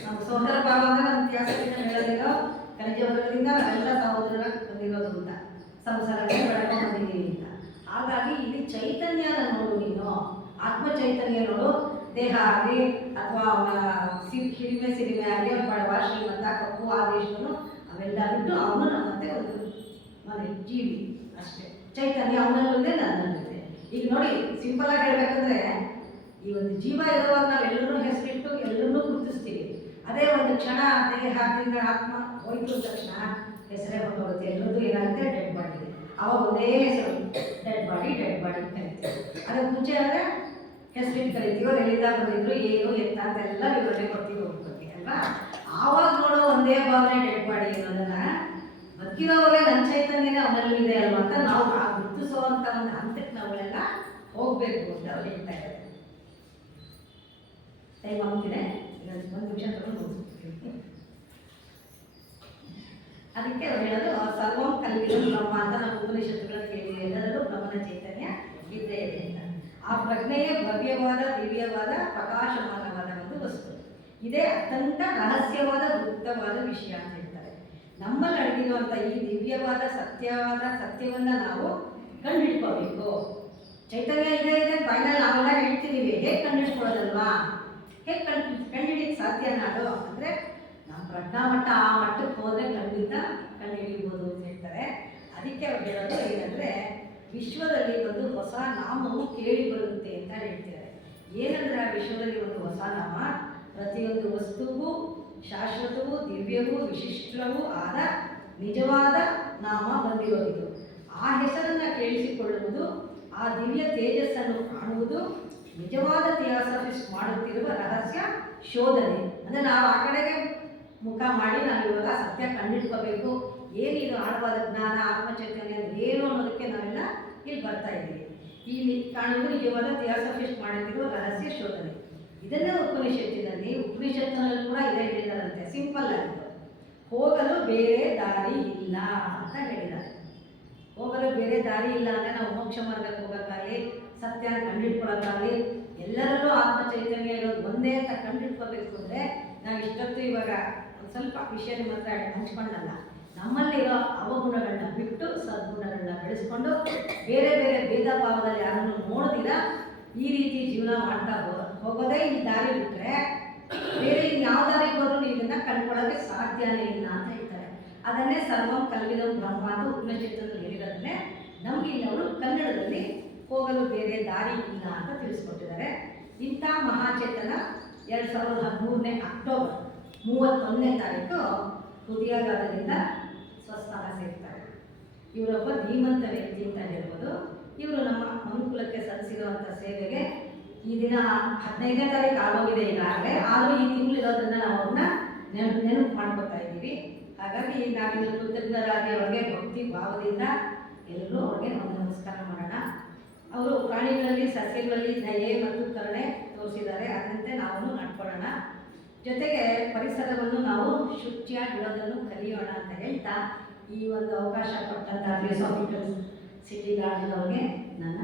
ನಮ್ಮ ಸೋದರ ಭಾವ ಅಂದರೆ ನಮ್ಮ ಇತಿಹಾಸದಿಂದ ಹೇಳೋದಿರೋ ಖನಿಜ ವರ್ಗದಿಂದ ನಾವೆಲ್ಲ ಸಹೋದರ ಬಂದಿರೋದು ಅಂತ, ಸಂಸಾರದಲ್ಲಿ ಬೆಳಕೊಂಡು ಬಂದಿದ್ದೀವಿ ಅಂತ. ಹಾಗಾಗಿ ಇಲ್ಲಿ ಚೈತನ್ಯನ ನೋಡು, ನೀನು ಆತ್ಮ ಚೈತನ್ಯ ನೋಡು. ದೇಹ ಆಗಲಿ ಅಥವಾ ಅವನ ಸಿರಿಮೆ ಆಗಲಿ, ಅವ್ನ ಬಡವ ಶ್ರೀಮಂತ ಕಪ್ಪು ಆದೇಶನು ಅವೆಲ್ಲ ಬಿಟ್ಟು ಅವನು ನಮ್ಮಂತೆ ಒಂದು ಮನೆ ಜೀವಿ ಅಷ್ಟೇ. ಚೈತನ್ಯ ಅವನಲ್ಲೇ ನನ್ನಲ್ಲಿದೆ. ಈಗ ನೋಡಿ, ಸಿಂಪಲ್ ಆಗಿ ಹೇಳ್ಬೇಕಂದ್ರೆ, ಈ ಒಂದು ಜೀವ ಇರುವಾಗ ನಾವೆಲ್ಲರೂ ಹೆಸರಿಟ್ಟು ಎಲ್ಲರನ್ನೂ ಗುರುತಿಸ್ತೀವಿ. ಅದೇ ಒಂದು ಕ್ಷಣ ದೇಹದಿಂದ ಆತ್ಮ ಹೋಯ್ತು ಅಂದ ತಕ್ಷಣ ಹೆಸರೇ ಹೊರಟೋಗುತ್ತೆ. ಎಲ್ಲರದ್ದು ಏನಾಗುತ್ತೆ, ಡೆಡ್ ಬಾಡಿ. ಅವಾಗ ಒಂದೇ ಹೆಸರು, ಡೆಡ್ ಬಾಡಿ ಕರಿತೀವಿ. ಅದಕ್ಕೆ ಮುಂಚೆ ಅಂದರೆ ಹೆಸರಿಟ್ಟು ಕರಿತೀವಿ. ಅವ್ರು ಎಲ್ಲಿಂದ ಬಂದಿದ್ರು, ಏನು ಎತ್ತ ಅಂತೆಲ್ಲ ವಿವರಣೆ ಕೊಡ್ತೀವಿ, ಹೋಗ್ತೀವಿ ಅಲ್ವಾ. ಆವಾಗ ನೋಡೋ ಒಂದೇ ಭಾವನೆ ಡೆಡ್ ಬಾಡಿ ಅನ್ನೋದನ್ನ ಬದುಕಿರೋವಾಗ ನನ್ನ ಚೈತನ್ಯನೇ ಅವನಲ್ಲಿ ಇದೆ ಅಲ್ವಾ ಅಂತ ನಾವು ಗುರುತಿಸುವಂಥ ಒಂದು ಹಂತಕ್ಕೆ ನಾವೆಲ್ಲ ಹೋಗಬೇಕು ಅಂತ ಅವ್ರು ಹೇಳ್ತಾ ಇದ್ದಾರೆ. ಟೈಮ್ ಆಗ್ತಿದೆ, ಒಂದು ನಿಮಿಷ ತಗೊಂಡು ಮುಗಿಸ್ಬಿಡ್ತೀನಿ. ಅದಕ್ಕೆ ಅವ್ರು ಹೇಳೋದು, ಸರ್ವಂ ಕಲ್ವಿದಂ ಬ್ರಹ್ಮ ಅಂತ ನಾವು ಉಪನಿಷತ್ತುಗಳನ್ನು ಕೇಳಿದ್ದೀವಿ. ಎಲ್ಲರಲ್ಲೂ ಬ್ರಹ್ಮನ ಚೈತನ್ಯ ಇದ್ದೇ ಇದೆ ಅಂತ. ಆ ಪ್ರಜ್ಞೆಯೇ ಭವ್ಯವಾದ, ದಿವ್ಯವಾದ, ಪ್ರಕಾಶಮಾನವಾದ ಒಂದು ವಸ್ತು. ಇದೇ ಅತ್ಯಂತ ರಹಸ್ಯವಾದ, ಗುಪ್ತವಾದ ವಿಷಯ ಅಂತ ಹೇಳ್ತಾರೆ. ನಮ್ಮಲ್ಲಿ ಅಡಗಿರುವಂಥ ಈ ದಿವ್ಯವಾದ ಸತ್ಯವನ್ನು ನಾವು ಕಂಡುಹಿಡ್ಕೋಬೇಕು. ಚೈತನ್ಯ ಇದೆ ಫೈನಲ್ ನಾವೆಲ್ಲ ಹೇಳ್ತಿದ್ದೀವಿ, ಹೇಗೆ ಕಂಡುಹಿಡ್ಕೊಳ್ಳೋದಲ್ವಾ? ಹೇಗೆ ಕಂಡುಹಿಡಿಯಕ್ಕೆ ಸಾಧ್ಯ ನಾಡು ಅಂದರೆ ನಮ್ಮ ಪ್ರಜ್ಞಾ ಮಟ್ಟ ಆ ಮಟ್ಟಕ್ಕೆ ಹೋದರೆ ಖಂಡಿತ ಕಂಡುಹಿಡಿಬೋದು ಅಂತ ಹೇಳ್ತಾರೆ. ಅದಕ್ಕೆ ಅವ್ರು ಹೇಳೋದು ಏನಂದರೆ, ವಿಶ್ವದಲ್ಲಿ ಒಂದು ಹೊಸ ನಾಮವು ಕೇಳಿ ಬರುತ್ತೆ ಅಂತ ಹೇಳ್ತಿದ್ದಾರೆ. ಏನಂದರೆ ಆ ವಿಶ್ವದಲ್ಲಿ ಒಂದು ಹೊಸ ನಾಮ, ಪ್ರತಿಯೊಂದು ವಸ್ತುವು ಶಾಶ್ವತವೂ ದಿವ್ಯವೂ ವಿಶಿಷ್ಟವೂ ಆದ ನಿಜವಾದ ನಾಮ ಬಂದಿರೋದು. ಆ ಹೆಸರನ್ನು ಕೇಳಿಸಿಕೊಳ್ಳುವುದು, ಆ ದಿವ್ಯ ತೇಜಸ್ಸನ್ನು ಕಾಣುವುದು ನಿಜವಾದ ಥಿಯಾಸಫಿಸ್ಟ್ ಮಾಡುತ್ತಿರುವ ರಹಸ್ಯ ಶೋಧನೆ. ಅಂದರೆ ನಾವು ಆ ಕಡೆಗೆ ಮುಖ ಮಾಡಿ ನಾವಿವಾಗ ಸತ್ಯ ಕಂಡಿಡ್ಕೋಬೇಕು. ಏನಿದು ಆಳವಾದ ಜ್ಞಾನ, ಆತ್ಮಚೈತನ್ಯ ಅಂದರೆ ಏನು ಅನ್ನೋದಕ್ಕೆ ನಾವೆಲ್ಲ ಇಲ್ಲಿ ಬರ್ತಾ ಇದ್ದೀವಿ. ಇಲ್ಲಿ ಕಾಣುವುದು ನಿಜವಾದ ಥಿಯಾಸಫಿಸ್ಟ್ ಮಾಡುತ್ತಿರುವ ರಹಸ್ಯ ಶೋಧನೆ. ಇದನ್ನೇ ಉಪನಿಷತ್ತಿನಲ್ಲಿ ಕೂಡ ಇದೇ ಹೇಳಿದಾರಂತೆ. ಸಿಂಪಲ್ ಆಗಿದೆ, ಹೋಗಲು ಬೇರೆ ದಾರಿ ಇಲ್ಲ ಅಂತ ಹೇಳಿದ್ದಾರೆ. ಹೋಗಲು ಬೇರೆ ದಾರಿ ಇಲ್ಲ ಅಂದರೆ ನಾವು ಮೋಕ್ಷ ಮಾರ್ಗಕ್ಕೆ ಹೋಗೋಕ್ಕಾಗಲಿ, ಸತ್ಯ ಕಂಡುಹಿಡ್ಕೊಳ್ಳೋಕ್ಕಾಗಲಿ, ಎಲ್ಲರಲ್ಲೂ ಆತ್ಮ ಚೈತನ್ಯ ಇರೋದು ಒಂದೇ ಅಂತ ಕಂಡುಹಿಡ್ಕೋಬೇಕು ಅಂದರೆ ನಾವು ಇಷ್ಟೊತ್ತು ಇವಾಗ ಒಂದು ಸ್ವಲ್ಪ ವಿಷಯ ನಿಮ್ಮ ಹತ್ರ ಹಂಚ್ಕೊಂಡಲ್ಲ, ನಮ್ಮಲ್ಲಿರೋ ಅವಗುಣಗಳನ್ನ ಬಿಟ್ಟು ಸದ್ಗುಣಗಳನ್ನ ಬೆಳೆಸ್ಕೊಂಡು ಬೇರೆ ಬೇರೆ ಭೇದ ಭಾವದಲ್ಲಿ ಯಾರನ್ನು ನೋಡ್ದಿರ ಈ ರೀತಿ ಜೀವನ ಮಾಡ್ತಾ ಹೋಗೋದೇ ಈ ದಾರಿ ಬಿಟ್ಟರೆ ಬೇರೆ ಇನ್ಯಾವ ದಾರಿಗೆ ಹೋದ್ರೂ ನೀವು ಇದನ್ನು ಕಂಡುಕೊಳ್ಳೋಕ್ಕೆ ಸಾಧ್ಯನೇ ಇಲ್ಲ ಅಂತ ಹೇಳ್ತಾರೆ. ಅದನ್ನೇ ಸರ್ವಂ ಕಲ್ವಿದಂ ಬ್ರಹ್ಮ ಅಂತ ಉಪನಿಷತ್ತಲ್ಲಿ ಹೇಳಿರೋದನ್ನೇ ನಮಗೆ ಇಲ್ಲಿ ಅವರು ಕನ್ನಡದಲ್ಲಿ ಹೋಗಲು ಬೇರೆ ದಾರಿ ಇಲ್ಲ ಅಂತ ತಿಳಿಸ್ಕೊಟ್ಟಿದ್ದಾರೆ. ಇಂಥ ಮಹಾಚೇತನ 2013 ಅಕ್ಟೋಬರ್ 31ನೇ ತಾರೀಕು ಹೃದಯಾಘಾತದಿಂದ ಸ್ವಸ್ಥಾನ ಸೇರ್ತಾರೆ. ಇವರೊಬ್ಬ ಧೀಮಂತ ವ್ಯಕ್ತಿ ಅಂತ ಹೇಳ್ಬೋದು. ಇವರು ನಮ್ಮ ಮನುಕುಲಕ್ಕೆ ಸಲ್ಲಿಸಿರುವಂಥ ಸೇವೆಗೆ ಈ ದಿನ 15ನೇ ತಾರೀಕು ಆಗೋಗಿದೆ ಈಗಾಗಲೇ. ಆದರೂ ಈ ತಿಂಗಳಿರೋದನ್ನು ನಾವು ಅವ್ರನ್ನ ನೆನಪು ಮಾಡ್ಕೊತಾ ಇದ್ದೀವಿ. ಹಾಗಾಗಿ ನಾವಿಲ್ಲಿ ಕೃತಜ್ಞರಾಗಿ ಅವ್ರಿಗೆ ಭಕ್ತಿ ಭಾವದಿಂದ ಎಲ್ಲರೂ ಅವ್ರಿಗೆ ಒಂದು ನಮಸ್ಕಾರ ಮಾಡೋಣ. ಅವರು ಪ್ರಾಣಿಗಳಲ್ಲಿ ಸಸ್ಯಗಳಲ್ಲಿ ದಯೆ ಮತ್ತು ಕರುಣೆ ತೋರಿಸಿದ್ದಾರೆ, ಅದರಂತೆ ನಾವು ನಡ್ಕೊಳ್ಳೋಣ. ಜೊತೆಗೆ ಪರಿಸರವನ್ನು ನಾವು ಶುಚಿಯಾಗಿರೋದನ್ನು ಕಲಿಯೋಣ ಅಂತ ಹೇಳ್ತಾ ಈ ಒಂದು ಅವಕಾಶ ಕೊಟ್ಟಂಥ ಥಿಯೋಸಾಫಿಕಲ್ ಸಿಟಿ ಲಾಡ್ಜ್ನವ್ರಿಗೆ ನನ್ನ